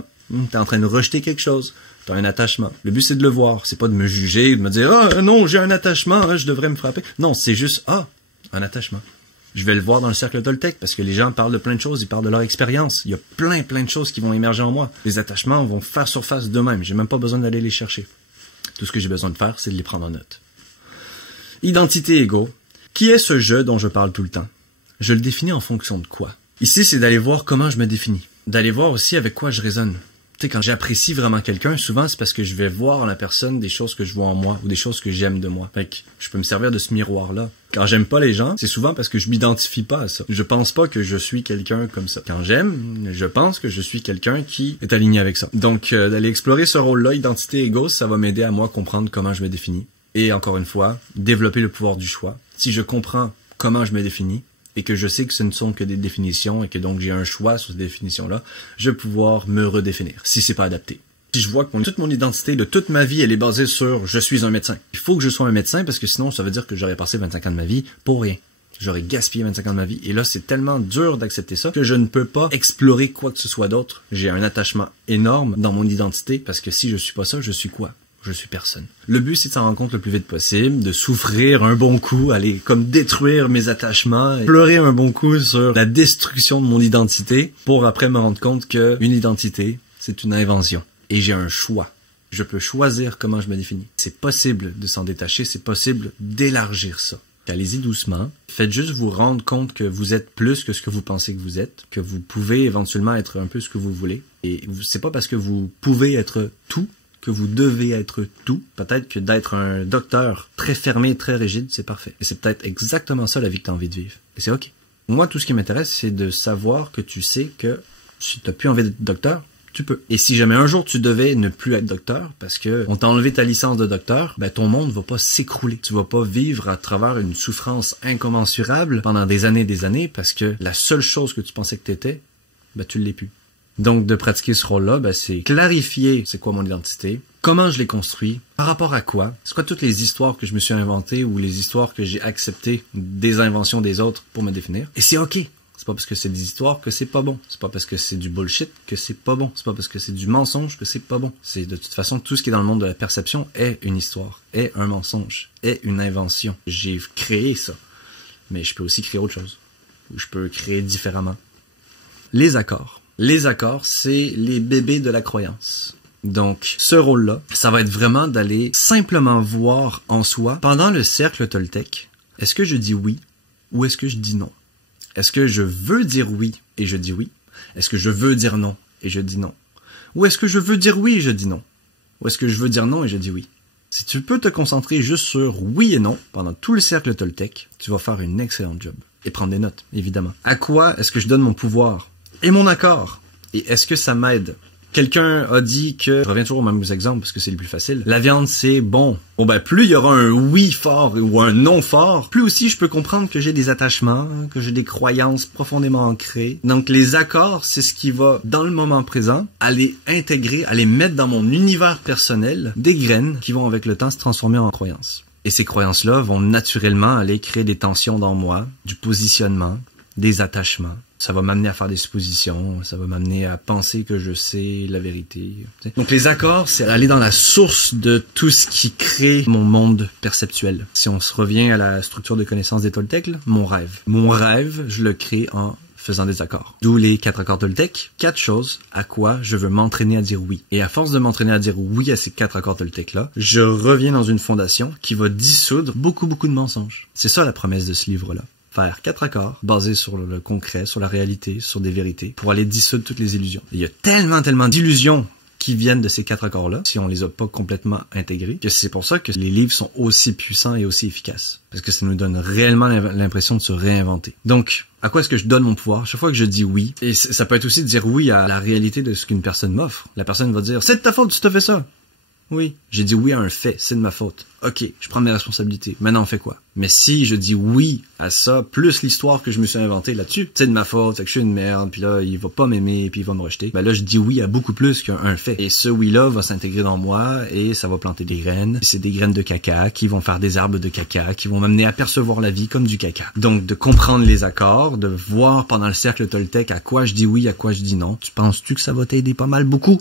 T'es en train de rejeter quelque chose. T'as un attachement. Le but, c'est de le voir. C'est pas de me juger, de me dire, non, j'ai un attachement, je devrais me frapper. Non, c'est juste, un attachement. Je vais le voir dans le cercle Toltec, parce que les gens parlent de plein de choses, ils parlent de leur expérience. Il y a plein de choses qui vont émerger en moi. Les attachements vont faire surface d'eux-mêmes. J'ai même pas besoin d'aller les chercher. Tout ce que j'ai besoin de faire, c'est de les prendre en note. Identité ego. Qui est ce je dont je parle tout le temps? Je le définis en fonction de quoi? Ici, c'est d'aller voir comment je me définis. D'aller voir aussi avec quoi je résonne. Tu sais, quand j'apprécie vraiment quelqu'un, souvent c'est parce que je vais voir en la personne des choses que je vois en moi ou des choses que j'aime de moi. Fait que je peux me servir de ce miroir-là. Quand j'aime pas les gens, c'est souvent parce que je m'identifie pas à ça. Je pense pas que je suis quelqu'un comme ça. Quand j'aime, je pense que je suis quelqu'un qui est aligné avec ça. Donc d'aller explorer ce rôle-là, identité ego, ça va m'aider à moi comprendre comment je me définis. Et encore une fois, développer le pouvoir du choix. Si je comprends comment je me définis, et que je sais que ce ne sont que des définitions et que donc j'ai un choix sur ces définitions-là, je vais pouvoir me redéfinir, si c'est pas adapté. Si je vois que toute mon identité de toute ma vie, elle est basée sur « je suis un médecin ». Il faut que je sois un médecin parce que sinon, ça veut dire que j'aurais passé 25 ans de ma vie pour rien. J'aurais gaspillé 25 ans de ma vie. Et là, c'est tellement dur d'accepter ça que je ne peux pas explorer quoi que ce soit d'autre. J'ai un attachement énorme dans mon identité parce que si je suis pas ça, je suis quoi? Je suis personne. Le but, c'est de s'en rendre compte le plus vite possible, de souffrir un bon coup, aller comme détruire mes attachements, et pleurer un bon coup sur la destruction de mon identité, pour après me rendre compte que une identité, c'est une invention. Et j'ai un choix. Je peux choisir comment je me définis. C'est possible de s'en détacher, c'est possible d'élargir ça. Allez-y doucement. Faites juste vous rendre compte que vous êtes plus que ce que vous pensez que vous êtes, que vous pouvez éventuellement être un peu ce que vous voulez. Et c'est pas parce que vous pouvez être tout que vous devez être tout. Peut-être que d'être un docteur très fermé, très rigide, c'est parfait. Et c'est peut-être exactement ça la vie que tu as envie de vivre. Et c'est OK. Moi, tout ce qui m'intéresse, c'est de savoir que tu sais que si tu n'as plus envie d'être docteur, tu peux. Et si jamais un jour tu devais ne plus être docteur, parce que on t'a enlevé ta licence de docteur, ben ton monde va pas s'écrouler. Tu vas pas vivre à travers une souffrance incommensurable pendant des années, parce que la seule chose que tu pensais que t'étais, ben tu l'es plus. Donc, de pratiquer ce rôle-là, ben, c'est clarifier c'est quoi mon identité, comment je l'ai construit, par rapport à quoi, c'est quoi toutes les histoires que je me suis inventées ou les histoires que j'ai acceptées des inventions des autres pour me définir. Et c'est OK. C'est pas parce que c'est des histoires que c'est pas bon. C'est pas parce que c'est du bullshit que c'est pas bon. C'est pas parce que c'est du mensonge que c'est pas bon. C'est de toute façon, tout ce qui est dans le monde de la perception est une histoire, est un mensonge, est une invention. J'ai créé ça. Mais je peux aussi créer autre chose. Ou je peux créer différemment. Les accords. Les accords, c'est les bébés de la croyance. Donc, ce rôle-là, ça va être vraiment d'aller simplement voir en soi, pendant le cercle Toltec, est-ce que je dis oui ou est-ce que je dis non? Est-ce que je veux dire oui et je dis oui? Est-ce que je veux dire non et je dis non? Ou est-ce que je veux dire oui et je dis non? Ou est-ce que je veux dire non et je dis oui? Si tu peux te concentrer juste sur oui et non pendant tout le cercle Toltec, tu vas faire une excellente job. Et prendre des notes, évidemment. À quoi est-ce que je donne mon pouvoir? Et mon accord. Et est-ce que ça m'aide? Quelqu'un a dit que, je reviens toujours au même exemple parce que c'est le plus facile, la viande c'est bon. Bon ben plus il y aura un oui fort ou un non fort, plus aussi je peux comprendre que j'ai des attachements, que j'ai des croyances profondément ancrées. Donc les accords, c'est ce qui va, dans le moment présent, aller intégrer, aller mettre dans mon univers personnel des graines qui vont avec le temps se transformer en croyances. Et ces croyances-là vont naturellement aller créer des tensions dans moi, du positionnement, des attachements. Ça va m'amener à faire des suppositions, ça va m'amener à penser que je sais la vérité. Donc les accords, c'est aller dans la source de tout ce qui crée mon monde perceptuel. Si on se revient à la structure de connaissance des Toltecs, mon rêve. Mon rêve, je le crée en faisant des accords. D'où les 4 accords Toltec. 4 choses à quoi je veux m'entraîner à dire oui. Et à force de m'entraîner à dire oui à ces 4 accords Toltec-là, je reviens dans une fondation qui va dissoudre beaucoup de mensonges. C'est ça la promesse de ce livre-là. Faire 4 accords basés sur le concret, sur la réalité, sur des vérités, pour aller dissoudre toutes les illusions. Il y a tellement d'illusions qui viennent de ces 4 accords-là, si on les a pas complètement intégrés, que c'est pour ça que les livres sont aussi puissants et aussi efficaces. Parce que ça nous donne réellement l'impression de se réinventer. Donc, à quoi est-ce que je donne mon pouvoir? Chaque fois que je dis oui, et ça peut être aussi de dire oui à la réalité de ce qu'une personne m'offre. La personne va dire, c'est de ta faute, tu te fais ça. Oui. J'ai dit oui à un fait, c'est de ma faute. OK, je prends mes responsabilités. Maintenant, on fait quoi? Mais si je dis oui à ça, plus l'histoire que je me suis inventée là-dessus, c'est de ma faute, fait que je suis une merde, puis là, il va pas m'aimer, puis il va me rejeter. Ben là, je dis oui à beaucoup plus qu'un fait. Et ce oui-là va s'intégrer dans moi, et ça va planter des graines. C'est des graines de caca qui vont faire des arbres de caca, qui vont m'amener à percevoir la vie comme du caca. Donc, de comprendre les accords, de voir pendant le cercle Toltec à quoi je dis oui, à quoi je dis non. Tu penses-tu que ça va t'aider pas mal beaucoup?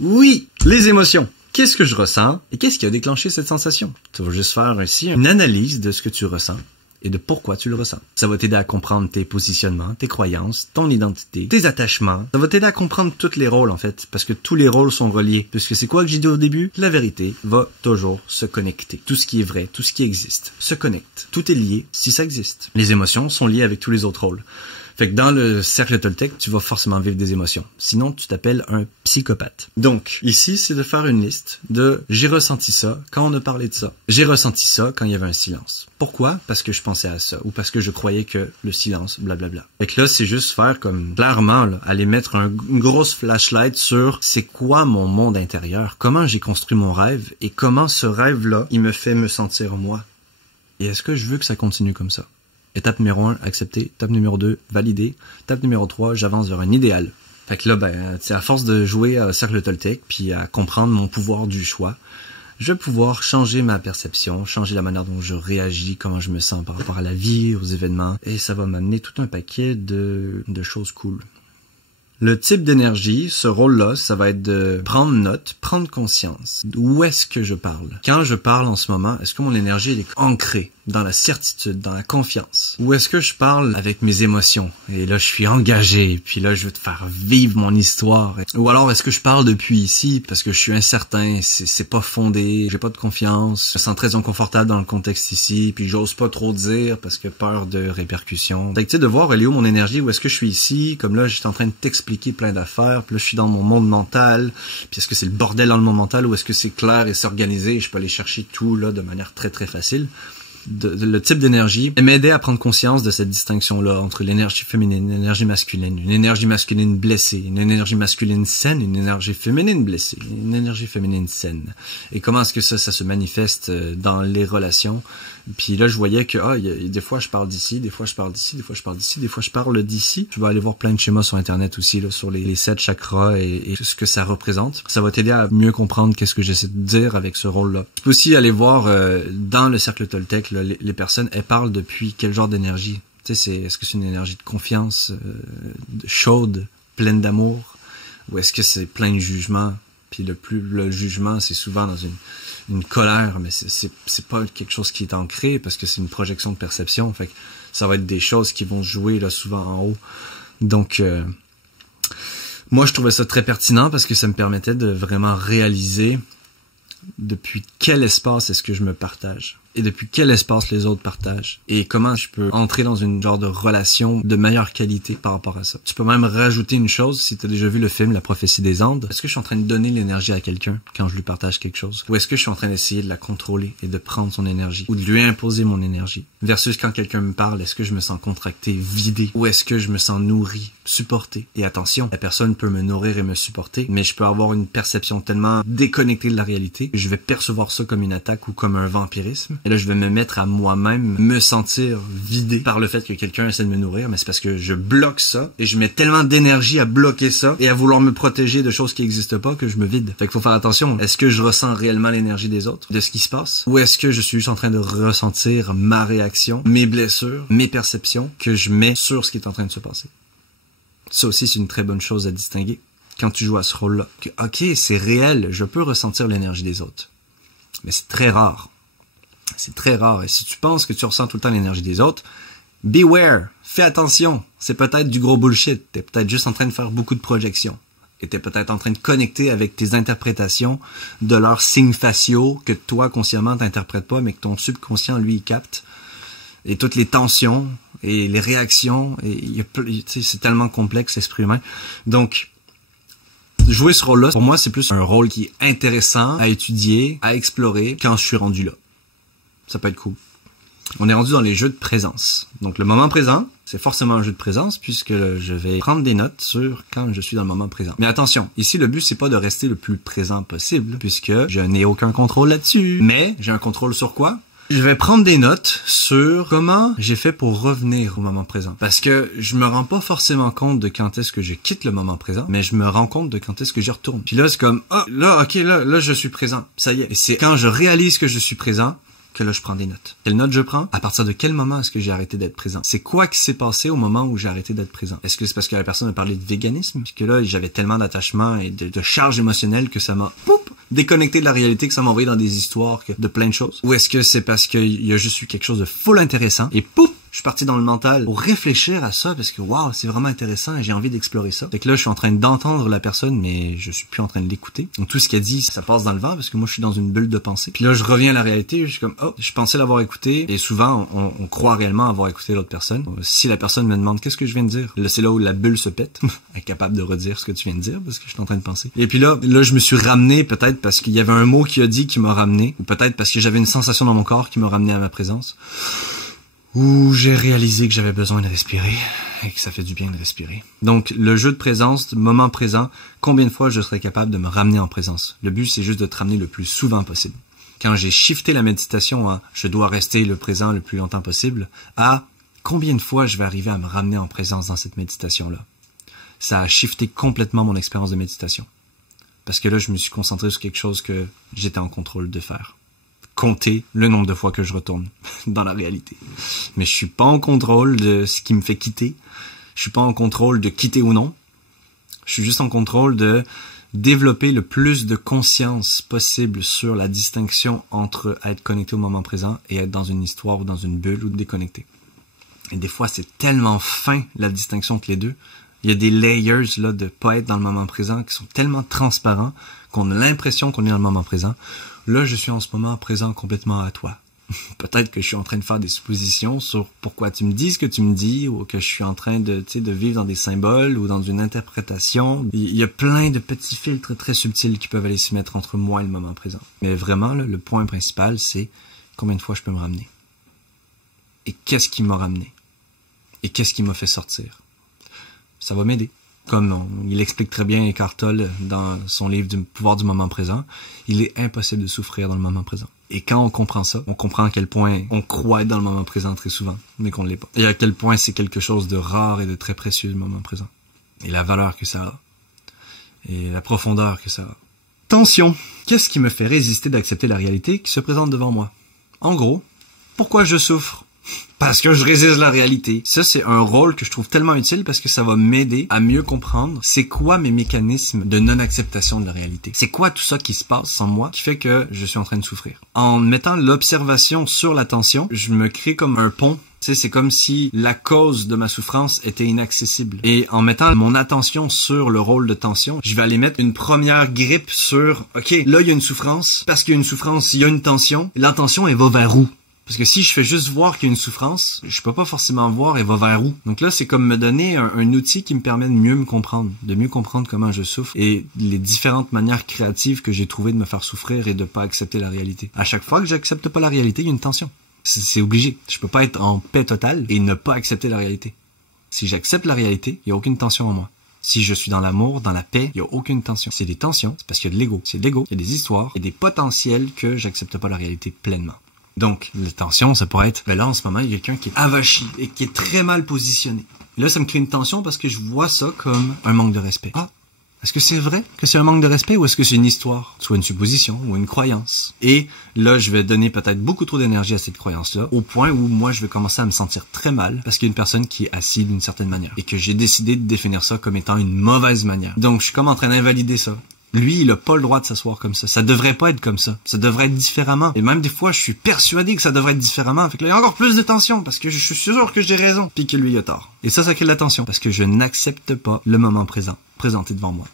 Oui! Les émotions. Qu'est-ce que je ressens et qu'est-ce qui a déclenché cette sensation? Tu vas juste faire ici une analyse de ce que tu ressens et de pourquoi tu le ressens. Ça va t'aider à comprendre tes positionnements, tes croyances, ton identité, tes attachements. Ça va t'aider à comprendre tous les rôles en fait, parce que tous les rôles sont reliés. Puisque c'est quoi que j'ai dit au début? La vérité va toujours se connecter. Tout ce qui est vrai, tout ce qui existe, se connecte. Tout est lié si ça existe. Les émotions sont liées avec tous les autres rôles. Fait que dans le cercle Toltec, tu vas forcément vivre des émotions. Sinon, tu t'appelles un psychopathe. Donc, ici, c'est de faire une liste de « j'ai ressenti ça quand on a parlé de ça. J'ai ressenti ça quand il y avait un silence. » Pourquoi? Parce que je pensais à ça ou parce que je croyais que le silence, blablabla. Fait que là, c'est juste faire comme, clairement, là, aller mettre une grosse flashlight sur c'est quoi mon monde intérieur, comment j'ai construit mon rêve et comment ce rêve-là, il me fait me sentir moi. Et est-ce que je veux que ça continue comme ça? Étape numéro 1, accepter. Étape numéro 2, valider. Étape numéro 3, j'avance vers un idéal. Fait que là, ben, à force de jouer à Cercle Toltec, puis à comprendre mon pouvoir du choix, je vais pouvoir changer ma perception, changer la manière dont je réagis, comment je me sens par rapport à la vie, aux événements, et ça va m'amener tout un paquet de choses cool. Le type d'énergie, ce rôle-là, ça va être de prendre note, prendre conscience. Où est-ce que je parle? Quand je parle en ce moment, est-ce que mon énergie elle est ancrée dans la certitude, dans la confiance? Ou est-ce que je parle avec mes émotions? Et là, je suis engagé, puis là, je veux te faire vivre mon histoire. Ou alors, est-ce que je parle depuis ici parce que je suis incertain, c'est pas fondé, j'ai pas de confiance, je me sens très inconfortable dans le contexte ici, puis j'ose pas trop dire parce que peur de répercussions. Fait que tu sais, de voir, elle est où mon énergie, où est-ce que je suis ici? Comme là, j'étais en train de t'expliquer plein d'affaires, puis là, je suis dans mon monde mental, puis est-ce que c'est le bordel dans le monde mental ou est-ce que c'est clair et c'est organisé et je peux aller chercher tout là de manière très très facile? Le type d'énergie m'aider à prendre conscience de cette distinction-là entre l'énergie féminine, l'énergie masculine, une énergie masculine blessée, une énergie masculine saine, une énergie féminine blessée, une énergie féminine saine. Et comment est-ce que ça se manifeste dans les relations? Puis là, je voyais que des fois, je parle d'ici, des fois, je parle d'ici, des fois, je parle d'ici, des fois, je parle d'ici. Je vais aller voir plein de schémas sur Internet aussi, là, sur les 7 chakras et tout ce que ça représente. Ça va t'aider à mieux comprendre qu'est-ce que j'essaie de dire avec ce rôle-là. Tu peux aussi aller voir dans le cercle Toltec, là, les personnes, elles parlent depuis quel genre d'énergie. Tu sais, est-ce que c'est une énergie de confiance, chaude, pleine d'amour, ou est-ce que c'est plein de jugement? Puis le jugement, c'est souvent dans une colère, mais c'est pas quelque chose qui est ancré parce que c'est une projection de perception. Fait que ça va être des choses qui vont se jouer là souvent en haut. Donc moi je trouvais ça très pertinent parce que ça me permettait de vraiment réaliser depuis quel espace est-ce que je me partage et depuis quel espace les autres partagent et comment je peux entrer dans une genre de relation de meilleure qualité par rapport à ça. Tu peux même rajouter une chose, si tu as déjà vu le film La prophétie des Andes, est-ce que je suis en train de donner l'énergie à quelqu'un quand je lui partage quelque chose? Ou est-ce que je suis en train d'essayer de la contrôler et de prendre son énergie? Ou de lui imposer mon énergie? Versus quand quelqu'un me parle, est-ce que je me sens contracté, vidé? Ou est-ce que je me sens nourri, supporté? Et attention, la personne peut me nourrir et me supporter, mais je peux avoir une perception tellement déconnectée de la réalité que je vais percevoir ça comme une attaque ou comme un vampirisme. Et là, je vais me mettre à moi-même me sentir vidé par le fait que quelqu'un essaie de me nourrir, mais c'est parce que je bloque ça et je mets tellement d'énergie à bloquer ça et à vouloir me protéger de choses qui n'existent pas que je me vide. Fait qu'il faut faire attention. Est-ce que je ressens réellement l'énergie des autres, de ce qui se passe? Ou est-ce que je suis juste en train de ressentir ma réaction, mes blessures, mes perceptions que je mets sur ce qui est en train de se passer? Ça aussi, c'est une très bonne chose à distinguer quand tu joues à ce rôle-là. Ok, c'est réel, je peux ressentir l'énergie des autres. Mais c'est très rare. C'est très rare. Et si tu penses que tu ressens tout le temps l'énergie des autres, beware, fais attention. C'est peut-être du gros bullshit. T'es peut-être juste en train de faire beaucoup de projections. Et t'es peut-être en train de connecter avec tes interprétations de leurs signes faciaux que toi, consciemment, t'interprètes pas, mais que ton subconscient, lui, il capte. Et toutes les tensions et les réactions. Et c'est tellement complexe, l'esprit humain. Donc, jouer ce rôle-là, pour moi, c'est plus un rôle qui est intéressant à étudier, à explorer quand je suis rendu là. Ça peut être cool. On est rendu dans les jeux de présence. Donc le moment présent, c'est forcément un jeu de présence puisque je vais prendre des notes sur quand je suis dans le moment présent. Mais attention, ici le but c'est pas de rester le plus présent possible puisque je n'ai aucun contrôle là-dessus. Mais j'ai un contrôle sur quoi? Je vais prendre des notes sur comment j'ai fait pour revenir au moment présent. Parce que je me rends pas forcément compte de quand est-ce que je quitte le moment présent, mais je me rends compte de quand est-ce que j'y retourne. Puis là, c'est comme, là, je suis présent. Ça y est. Et c'est quand je réalise que je suis présent que là, je prends des notes. Quelles notes je prends? À partir de quel moment est-ce que j'ai arrêté d'être présent? C'est quoi qui s'est passé au moment où j'ai arrêté d'être présent? Est-ce que c'est parce que la personne a parlé de véganisme? Puis que là, j'avais tellement d'attachement et de charge émotionnelle que ça m'a déconnecté de la réalité, que ça m'a envoyé dans des histoires de plein de choses? Ou est-ce que c'est parce qu'il y a juste eu quelque chose de full intéressant et Je suis parti dans le mental pour réfléchir à ça parce que waouh, c'est vraiment intéressant et j'ai envie d'explorer ça. Fait que là, je suis en train d'entendre la personne, mais je suis plus en train de l'écouter. Donc tout ce qu'elle dit, ça passe dans le vent parce que moi, je suis dans une bulle de pensée. Puis là, je reviens à la réalité, je suis comme oh, je pensais l'avoir écouté et souvent, on croit réellement avoir écouté l'autre personne. Si la personne me demande qu'est-ce que je viens de dire, là, c'est là où la bulle se pète, incapable de redire ce que tu viens de dire parce que je suis en train de penser. Et puis là, je me suis ramené peut-être parce qu'il y avait un mot qui a dit qui m'a ramené, ou peut-être parce que j'avais une sensation dans mon corps qui m'a ramené à ma présence. Où j'ai réalisé que j'avais besoin de respirer et que ça fait du bien de respirer. Donc, le jeu de présence, moment présent, combien de fois je serais capable de me ramener en présence? Le but, c'est juste de te ramener le plus souvent possible. Quand j'ai shifté la méditation à « je dois rester le présent le plus longtemps possible » à « combien de fois je vais arriver à me ramener en présence dans cette méditation-là » ça a shifté complètement mon expérience de méditation. Parce que là, je me suis concentré sur quelque chose que j'étais en contrôle de faire. Compter le nombre de fois que je retourne dans la réalité. Mais je suis pas en contrôle de ce qui me fait quitter. Je suis pas en contrôle de quitter ou non. Je suis juste en contrôle de développer le plus de conscience possible sur la distinction entre être connecté au moment présent et être dans une histoire ou dans une bulle ou déconnecté. Et des fois, c'est tellement fin la distinction entre les deux. Il y a des layers là de pas être dans le moment présent qui sont tellement transparents qu'on a l'impression qu'on est dans le moment présent. Là, je suis en ce moment présent complètement à toi. Peut-être que je suis en train de faire des suppositions sur pourquoi tu me dis ce que tu me dis, ou que je suis en train de vivre dans des symboles ou dans une interprétation. Il y a plein de petits filtres très subtils qui peuvent aller se mettre entre moi et le moment présent. Mais vraiment, là, le point principal, c'est combien de fois je peux me ramener. Et qu'est-ce qui m'a ramené? Et qu'est-ce qui m'a fait sortir? Ça va m'aider. Comme il explique très bien Eckhart Tolle dans son livre du pouvoir du moment présent, il est impossible de souffrir dans le moment présent. Et quand on comprend ça, on comprend à quel point on croit être dans le moment présent très souvent, mais qu'on ne l'est pas. Et à quel point c'est quelque chose de rare et de très précieux, le moment présent. Et la valeur que ça a. Et la profondeur que ça a. Tension. Qu'est-ce qui me fait résister d'accepter la réalité qui se présente devant moi? En gros, pourquoi je souffre? Parce que je résiste la réalité. Ça, c'est un rôle que je trouve tellement utile parce que ça va m'aider à mieux comprendre c'est quoi mes mécanismes de non-acceptation de la réalité. C'est quoi tout ça qui se passe en moi qui fait que je suis en train de souffrir. En mettant l'observation sur la tension, je me crée comme un pont. Tu sais, c'est comme si la cause de ma souffrance était inaccessible. Et en mettant mon attention sur le rôle de tension, je vais aller mettre une première grippe sur, OK, là, il y a une souffrance. Parce qu'il y a une souffrance, il y a une tension. La tension, elle va vers où? Parce que si je fais juste voir qu'il y a une souffrance, je peux pas forcément voir elle va vers où. Donc là, c'est comme me donner un outil qui me permet de mieux me comprendre, de mieux comprendre comment je souffre et les différentes manières créatives que j'ai trouvées de me faire souffrir et de pas accepter la réalité. À chaque fois que j'accepte pas la réalité, il y a une tension. C'est obligé. Je peux pas être en paix totale et ne pas accepter la réalité. Si j'accepte la réalité, il y a aucune tension en moi. Si je suis dans l'amour, dans la paix, il y a aucune tension. C'est des tensions, c'est parce qu'il y a de l'ego. C'est de l'ego, il y a des histoires, il y a des potentiels que j'accepte pas la réalité pleinement. Donc, la tension, ça pourrait être, là, en ce moment, il y a quelqu'un qui est avachi et qui est très mal positionné. Et là, ça me crée une tension parce que je vois ça comme un manque de respect. Ah, est-ce que c'est vrai que c'est un manque de respect ou est-ce que c'est une histoire? Soit une supposition ou une croyance. Et là, je vais donner peut-être beaucoup trop d'énergie à cette croyance-là, au point où moi, je vais commencer à me sentir très mal parce qu'il y a une personne qui est assise d'une certaine manière et que j'ai décidé de définir ça comme étant une mauvaise manière. Donc, je suis comme en train d'invalider ça. Lui, il a pas le droit de s'asseoir comme ça. Ça devrait pas être comme ça. Ça devrait être différemment. Et même des fois, je suis persuadé que ça devrait être différemment. Fait que là, il y a encore plus de tension parce que je suis sûr que j'ai raison. Puis que lui, il a tort. Et ça crée de la tension parce que je n'accepte pas le moment présent, présenté devant moi.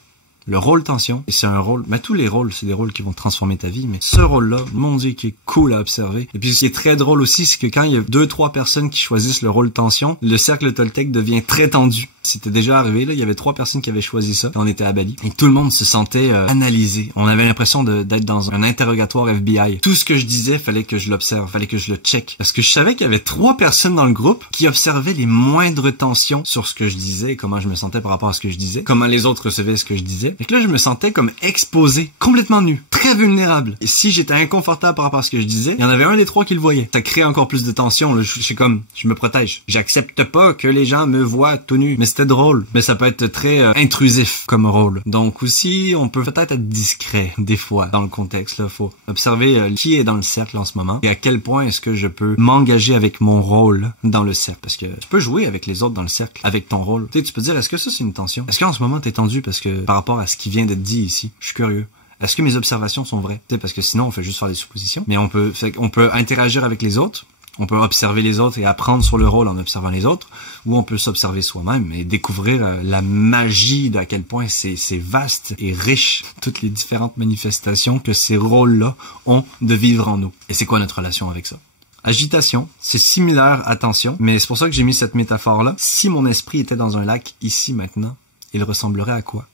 Le rôle tension, et c'est un rôle, mais tous les rôles, c'est des rôles qui vont transformer ta vie, mais ce rôle-là, mon Dieu, qui est cool à observer. Et puis, ce qui est très drôle aussi, c'est que quand il y a 2-3 personnes qui choisissent le rôle tension, le cercle Toltec devient très tendu. C'était déjà arrivé, là, il y avait 3 personnes qui avaient choisi ça, quand on était à Bali. Et tout le monde se sentait analysé. On avait l'impression d'être dans un interrogatoire FBI. Tout ce que je disais, fallait que je l'observe, fallait que je le check. Parce que je savais qu'il y avait 3 personnes dans le groupe qui observaient les moindres tensions sur ce que je disais, comment je me sentais par rapport à ce que je disais, comment les autres recevaient ce que je disais. Et que là, je me sentais comme exposé, complètement nu, très vulnérable. Et si j'étais inconfortable par rapport à ce que je disais, il y en avait un des 3 qui le voyait. Ça crée encore plus de tension, là. Je me protège. J'accepte pas que les gens me voient tout nu. Mais c'était drôle. Mais ça peut être très intrusif comme rôle. Donc aussi, on peut peut-être être discret, des fois, dans le contexte, là. Faut observer qui est dans le cercle en ce moment et à quel point est-ce que je peux m'engager avec mon rôle dans le cercle. Parce que tu peux jouer avec les autres dans le cercle, avec ton rôle. Tu sais, tu peux dire, est-ce que ça c'est une tension? Est-ce qu'en ce moment t'es tendu parce que par rapport à ce qui vient d'être dit ici, je suis curieux. Est-ce que mes observations sont vraies? Tu sais, parce que sinon on fait juste faire des suppositions. Mais on peut interagir avec les autres On peut observer les autres et apprendre sur le rôle en observant les autres, ou on peut s'observer soi-même et découvrir la magie d'à quel point c'est vaste et riche, toutes les différentes manifestations que ces rôles-là ont de vivre en nous. Et c'est quoi notre relation avec ça? Agitation, c'est similaire à tension, mais c'est pour ça que j'ai mis cette métaphore-là. Si mon esprit était dans un lac, ici, maintenant, il ressemblerait à quoi?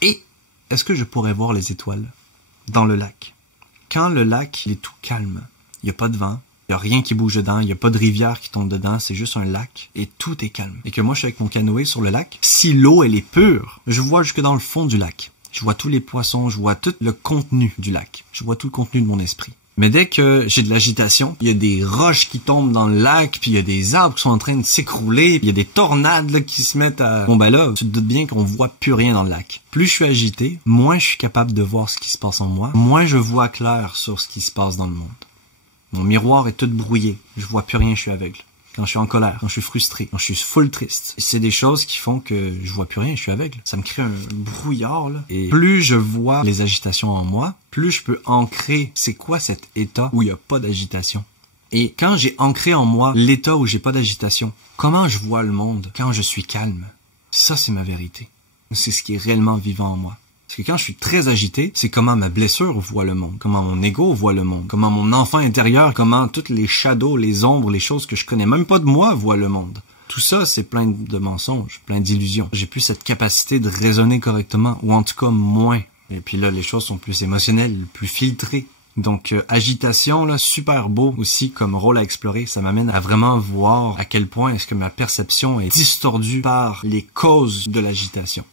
Et est-ce que je pourrais voir les étoiles dans le lac? Quand le lac il est tout calme, il n'y a pas de vent, il n'y a rien qui bouge dedans, il n'y a pas de rivière qui tombe dedans, c'est juste un lac et tout est calme. Et que moi, je suis avec mon canoë sur le lac, si l'eau, elle est pure, je vois jusque dans le fond du lac. Je vois tous les poissons, je vois tout le contenu du lac. Je vois tout le contenu de mon esprit. Mais dès que j'ai de l'agitation, il y a des roches qui tombent dans le lac, puis il y a des arbres qui sont en train de s'écrouler, il y a des tornades là, qui se mettent à... Bon ben là, tu te doutes bien qu'on voit plus rien dans le lac. Plus je suis agité, moins je suis capable de voir ce qui se passe en moi, moins je vois clair sur ce qui se passe dans le monde. Mon miroir est tout brouillé, je vois plus rien, je suis aveugle. Quand je suis en colère, quand je suis frustré, quand je suis full triste. C'est des choses qui font que je vois plus rien, je suis aveugle. Ça me crée un brouillard, là. Et plus je vois les agitations en moi, plus je peux ancrer c'est quoi cet état où il n'y a pas d'agitation. Et quand j'ai ancré en moi l'état où j'ai pas d'agitation, comment je vois le monde quand je suis calme? Ça, c'est ma vérité. C'est ce qui est réellement vivant en moi. Parce que quand je suis très agité, c'est comment ma blessure voit le monde, comment mon ego voit le monde, comment mon enfant intérieur, comment toutes les shadows, les ombres, les choses que je connais même pas de moi voient le monde. Tout ça, c'est plein de mensonges, plein d'illusions. J'ai plus cette capacité de raisonner correctement, ou en tout cas moins. Et puis là, les choses sont plus émotionnelles, plus filtrées. Donc, agitation, là, super beau aussi comme rôle à explorer. Ça m'amène à vraiment voir à quel point est-ce que ma perception est distordue par les causes de l'agitation.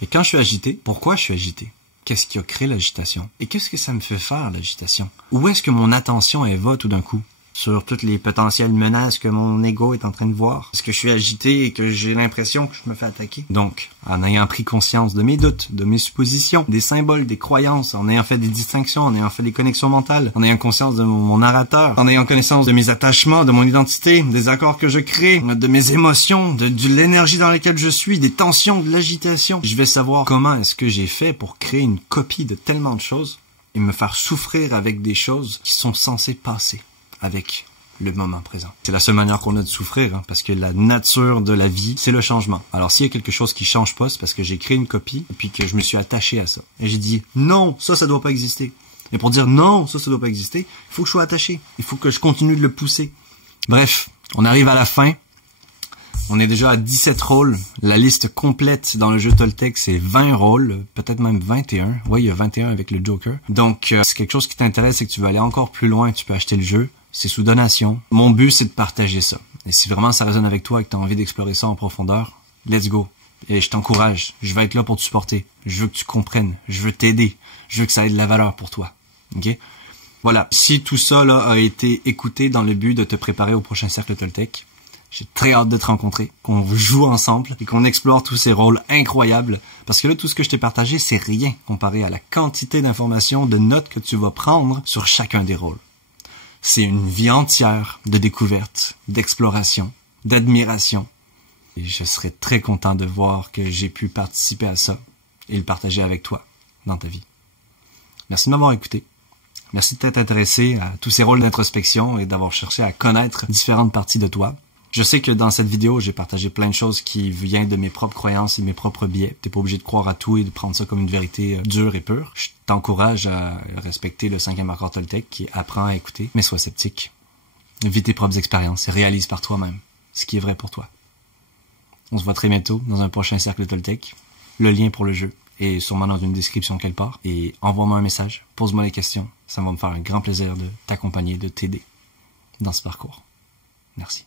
Et quand je suis agité, pourquoi je suis agité? Qu'est-ce qui a créé l'agitation? Et qu'est-ce que ça me fait faire, l'agitation? Où est-ce que mon attention elle va tout d'un coup? Sur toutes les potentielles menaces que mon ego est en train de voir. Est-ce que je suis agité et que j'ai l'impression que je me fais attaquer? Donc, en ayant pris conscience de mes doutes, de mes suppositions, des symboles, des croyances, en ayant fait des distinctions, en ayant fait des connexions mentales, en ayant conscience de mon narrateur, en ayant connaissance de mes attachements, de mon identité, des accords que je crée, de mes émotions, de l'énergie dans laquelle je suis, des tensions, de l'agitation, je vais savoir comment est-ce que j'ai fait pour créer une copie de tellement de choses et me faire souffrir avec des choses qui sont censées passer avec le moment présent. C'est la seule manière qu'on a de souffrir, hein, parce que la nature de la vie, c'est le changement. Alors s'il y a quelque chose qui change pas, c'est parce que j'ai créé une copie, et puis que je me suis attaché à ça. Et j'ai dit, non, ça doit pas exister. Et pour dire non, ça doit pas exister, il faut que je sois attaché. Il faut que je continue de le pousser. Bref, on arrive à la fin. On est déjà à 17 rôles. La liste complète dans le jeu Toltec, c'est 20 rôles, peut-être même 21. Oui, il y a 21 avec le Joker. Donc, c'est quelque chose qui t'intéresse et que tu veux aller encore plus loin, tu peux acheter le jeu. C'est sous donation. Mon but, c'est de partager ça. Et si vraiment ça résonne avec toi et que tu as envie d'explorer ça en profondeur, let's go. Et je t'encourage. Je vais être là pour te supporter. Je veux que tu comprennes. Je veux t'aider. Je veux que ça ait de la valeur pour toi. OK? Voilà. Si tout ça là a été écouté dans le but de te préparer au prochain cercle Toltec, j'ai très hâte de te rencontrer, qu'on joue ensemble et qu'on explore tous ces rôles incroyables. Parce que là, tout ce que je t'ai partagé, c'est rien comparé à la quantité d'informations, de notes que tu vas prendre sur chacun des rôles. C'est une vie entière de découverte, d'exploration, d'admiration. Et je serais très content de voir que j'ai pu participer à ça et le partager avec toi dans ta vie. Merci de m'avoir écouté. Merci de t'être intéressé à tous ces rôles d'introspection et d'avoir cherché à connaître différentes parties de toi. Je sais que dans cette vidéo, j'ai partagé plein de choses qui viennent de mes propres croyances et de mes propres biais. T'es pas obligé de croire à tout et de prendre ça comme une vérité dure et pure. Je t'encourage à respecter le 5e accord Toltec qui apprend à écouter, mais sois sceptique. Vis tes propres expériences et réalise par toi-même ce qui est vrai pour toi. On se voit très bientôt dans un prochain cercle Toltec. Le lien pour le jeu est sûrement dans une description quelque part. Et envoie-moi un message, pose-moi les questions. Ça va me faire un grand plaisir de t'accompagner, de t'aider dans ce parcours. Merci.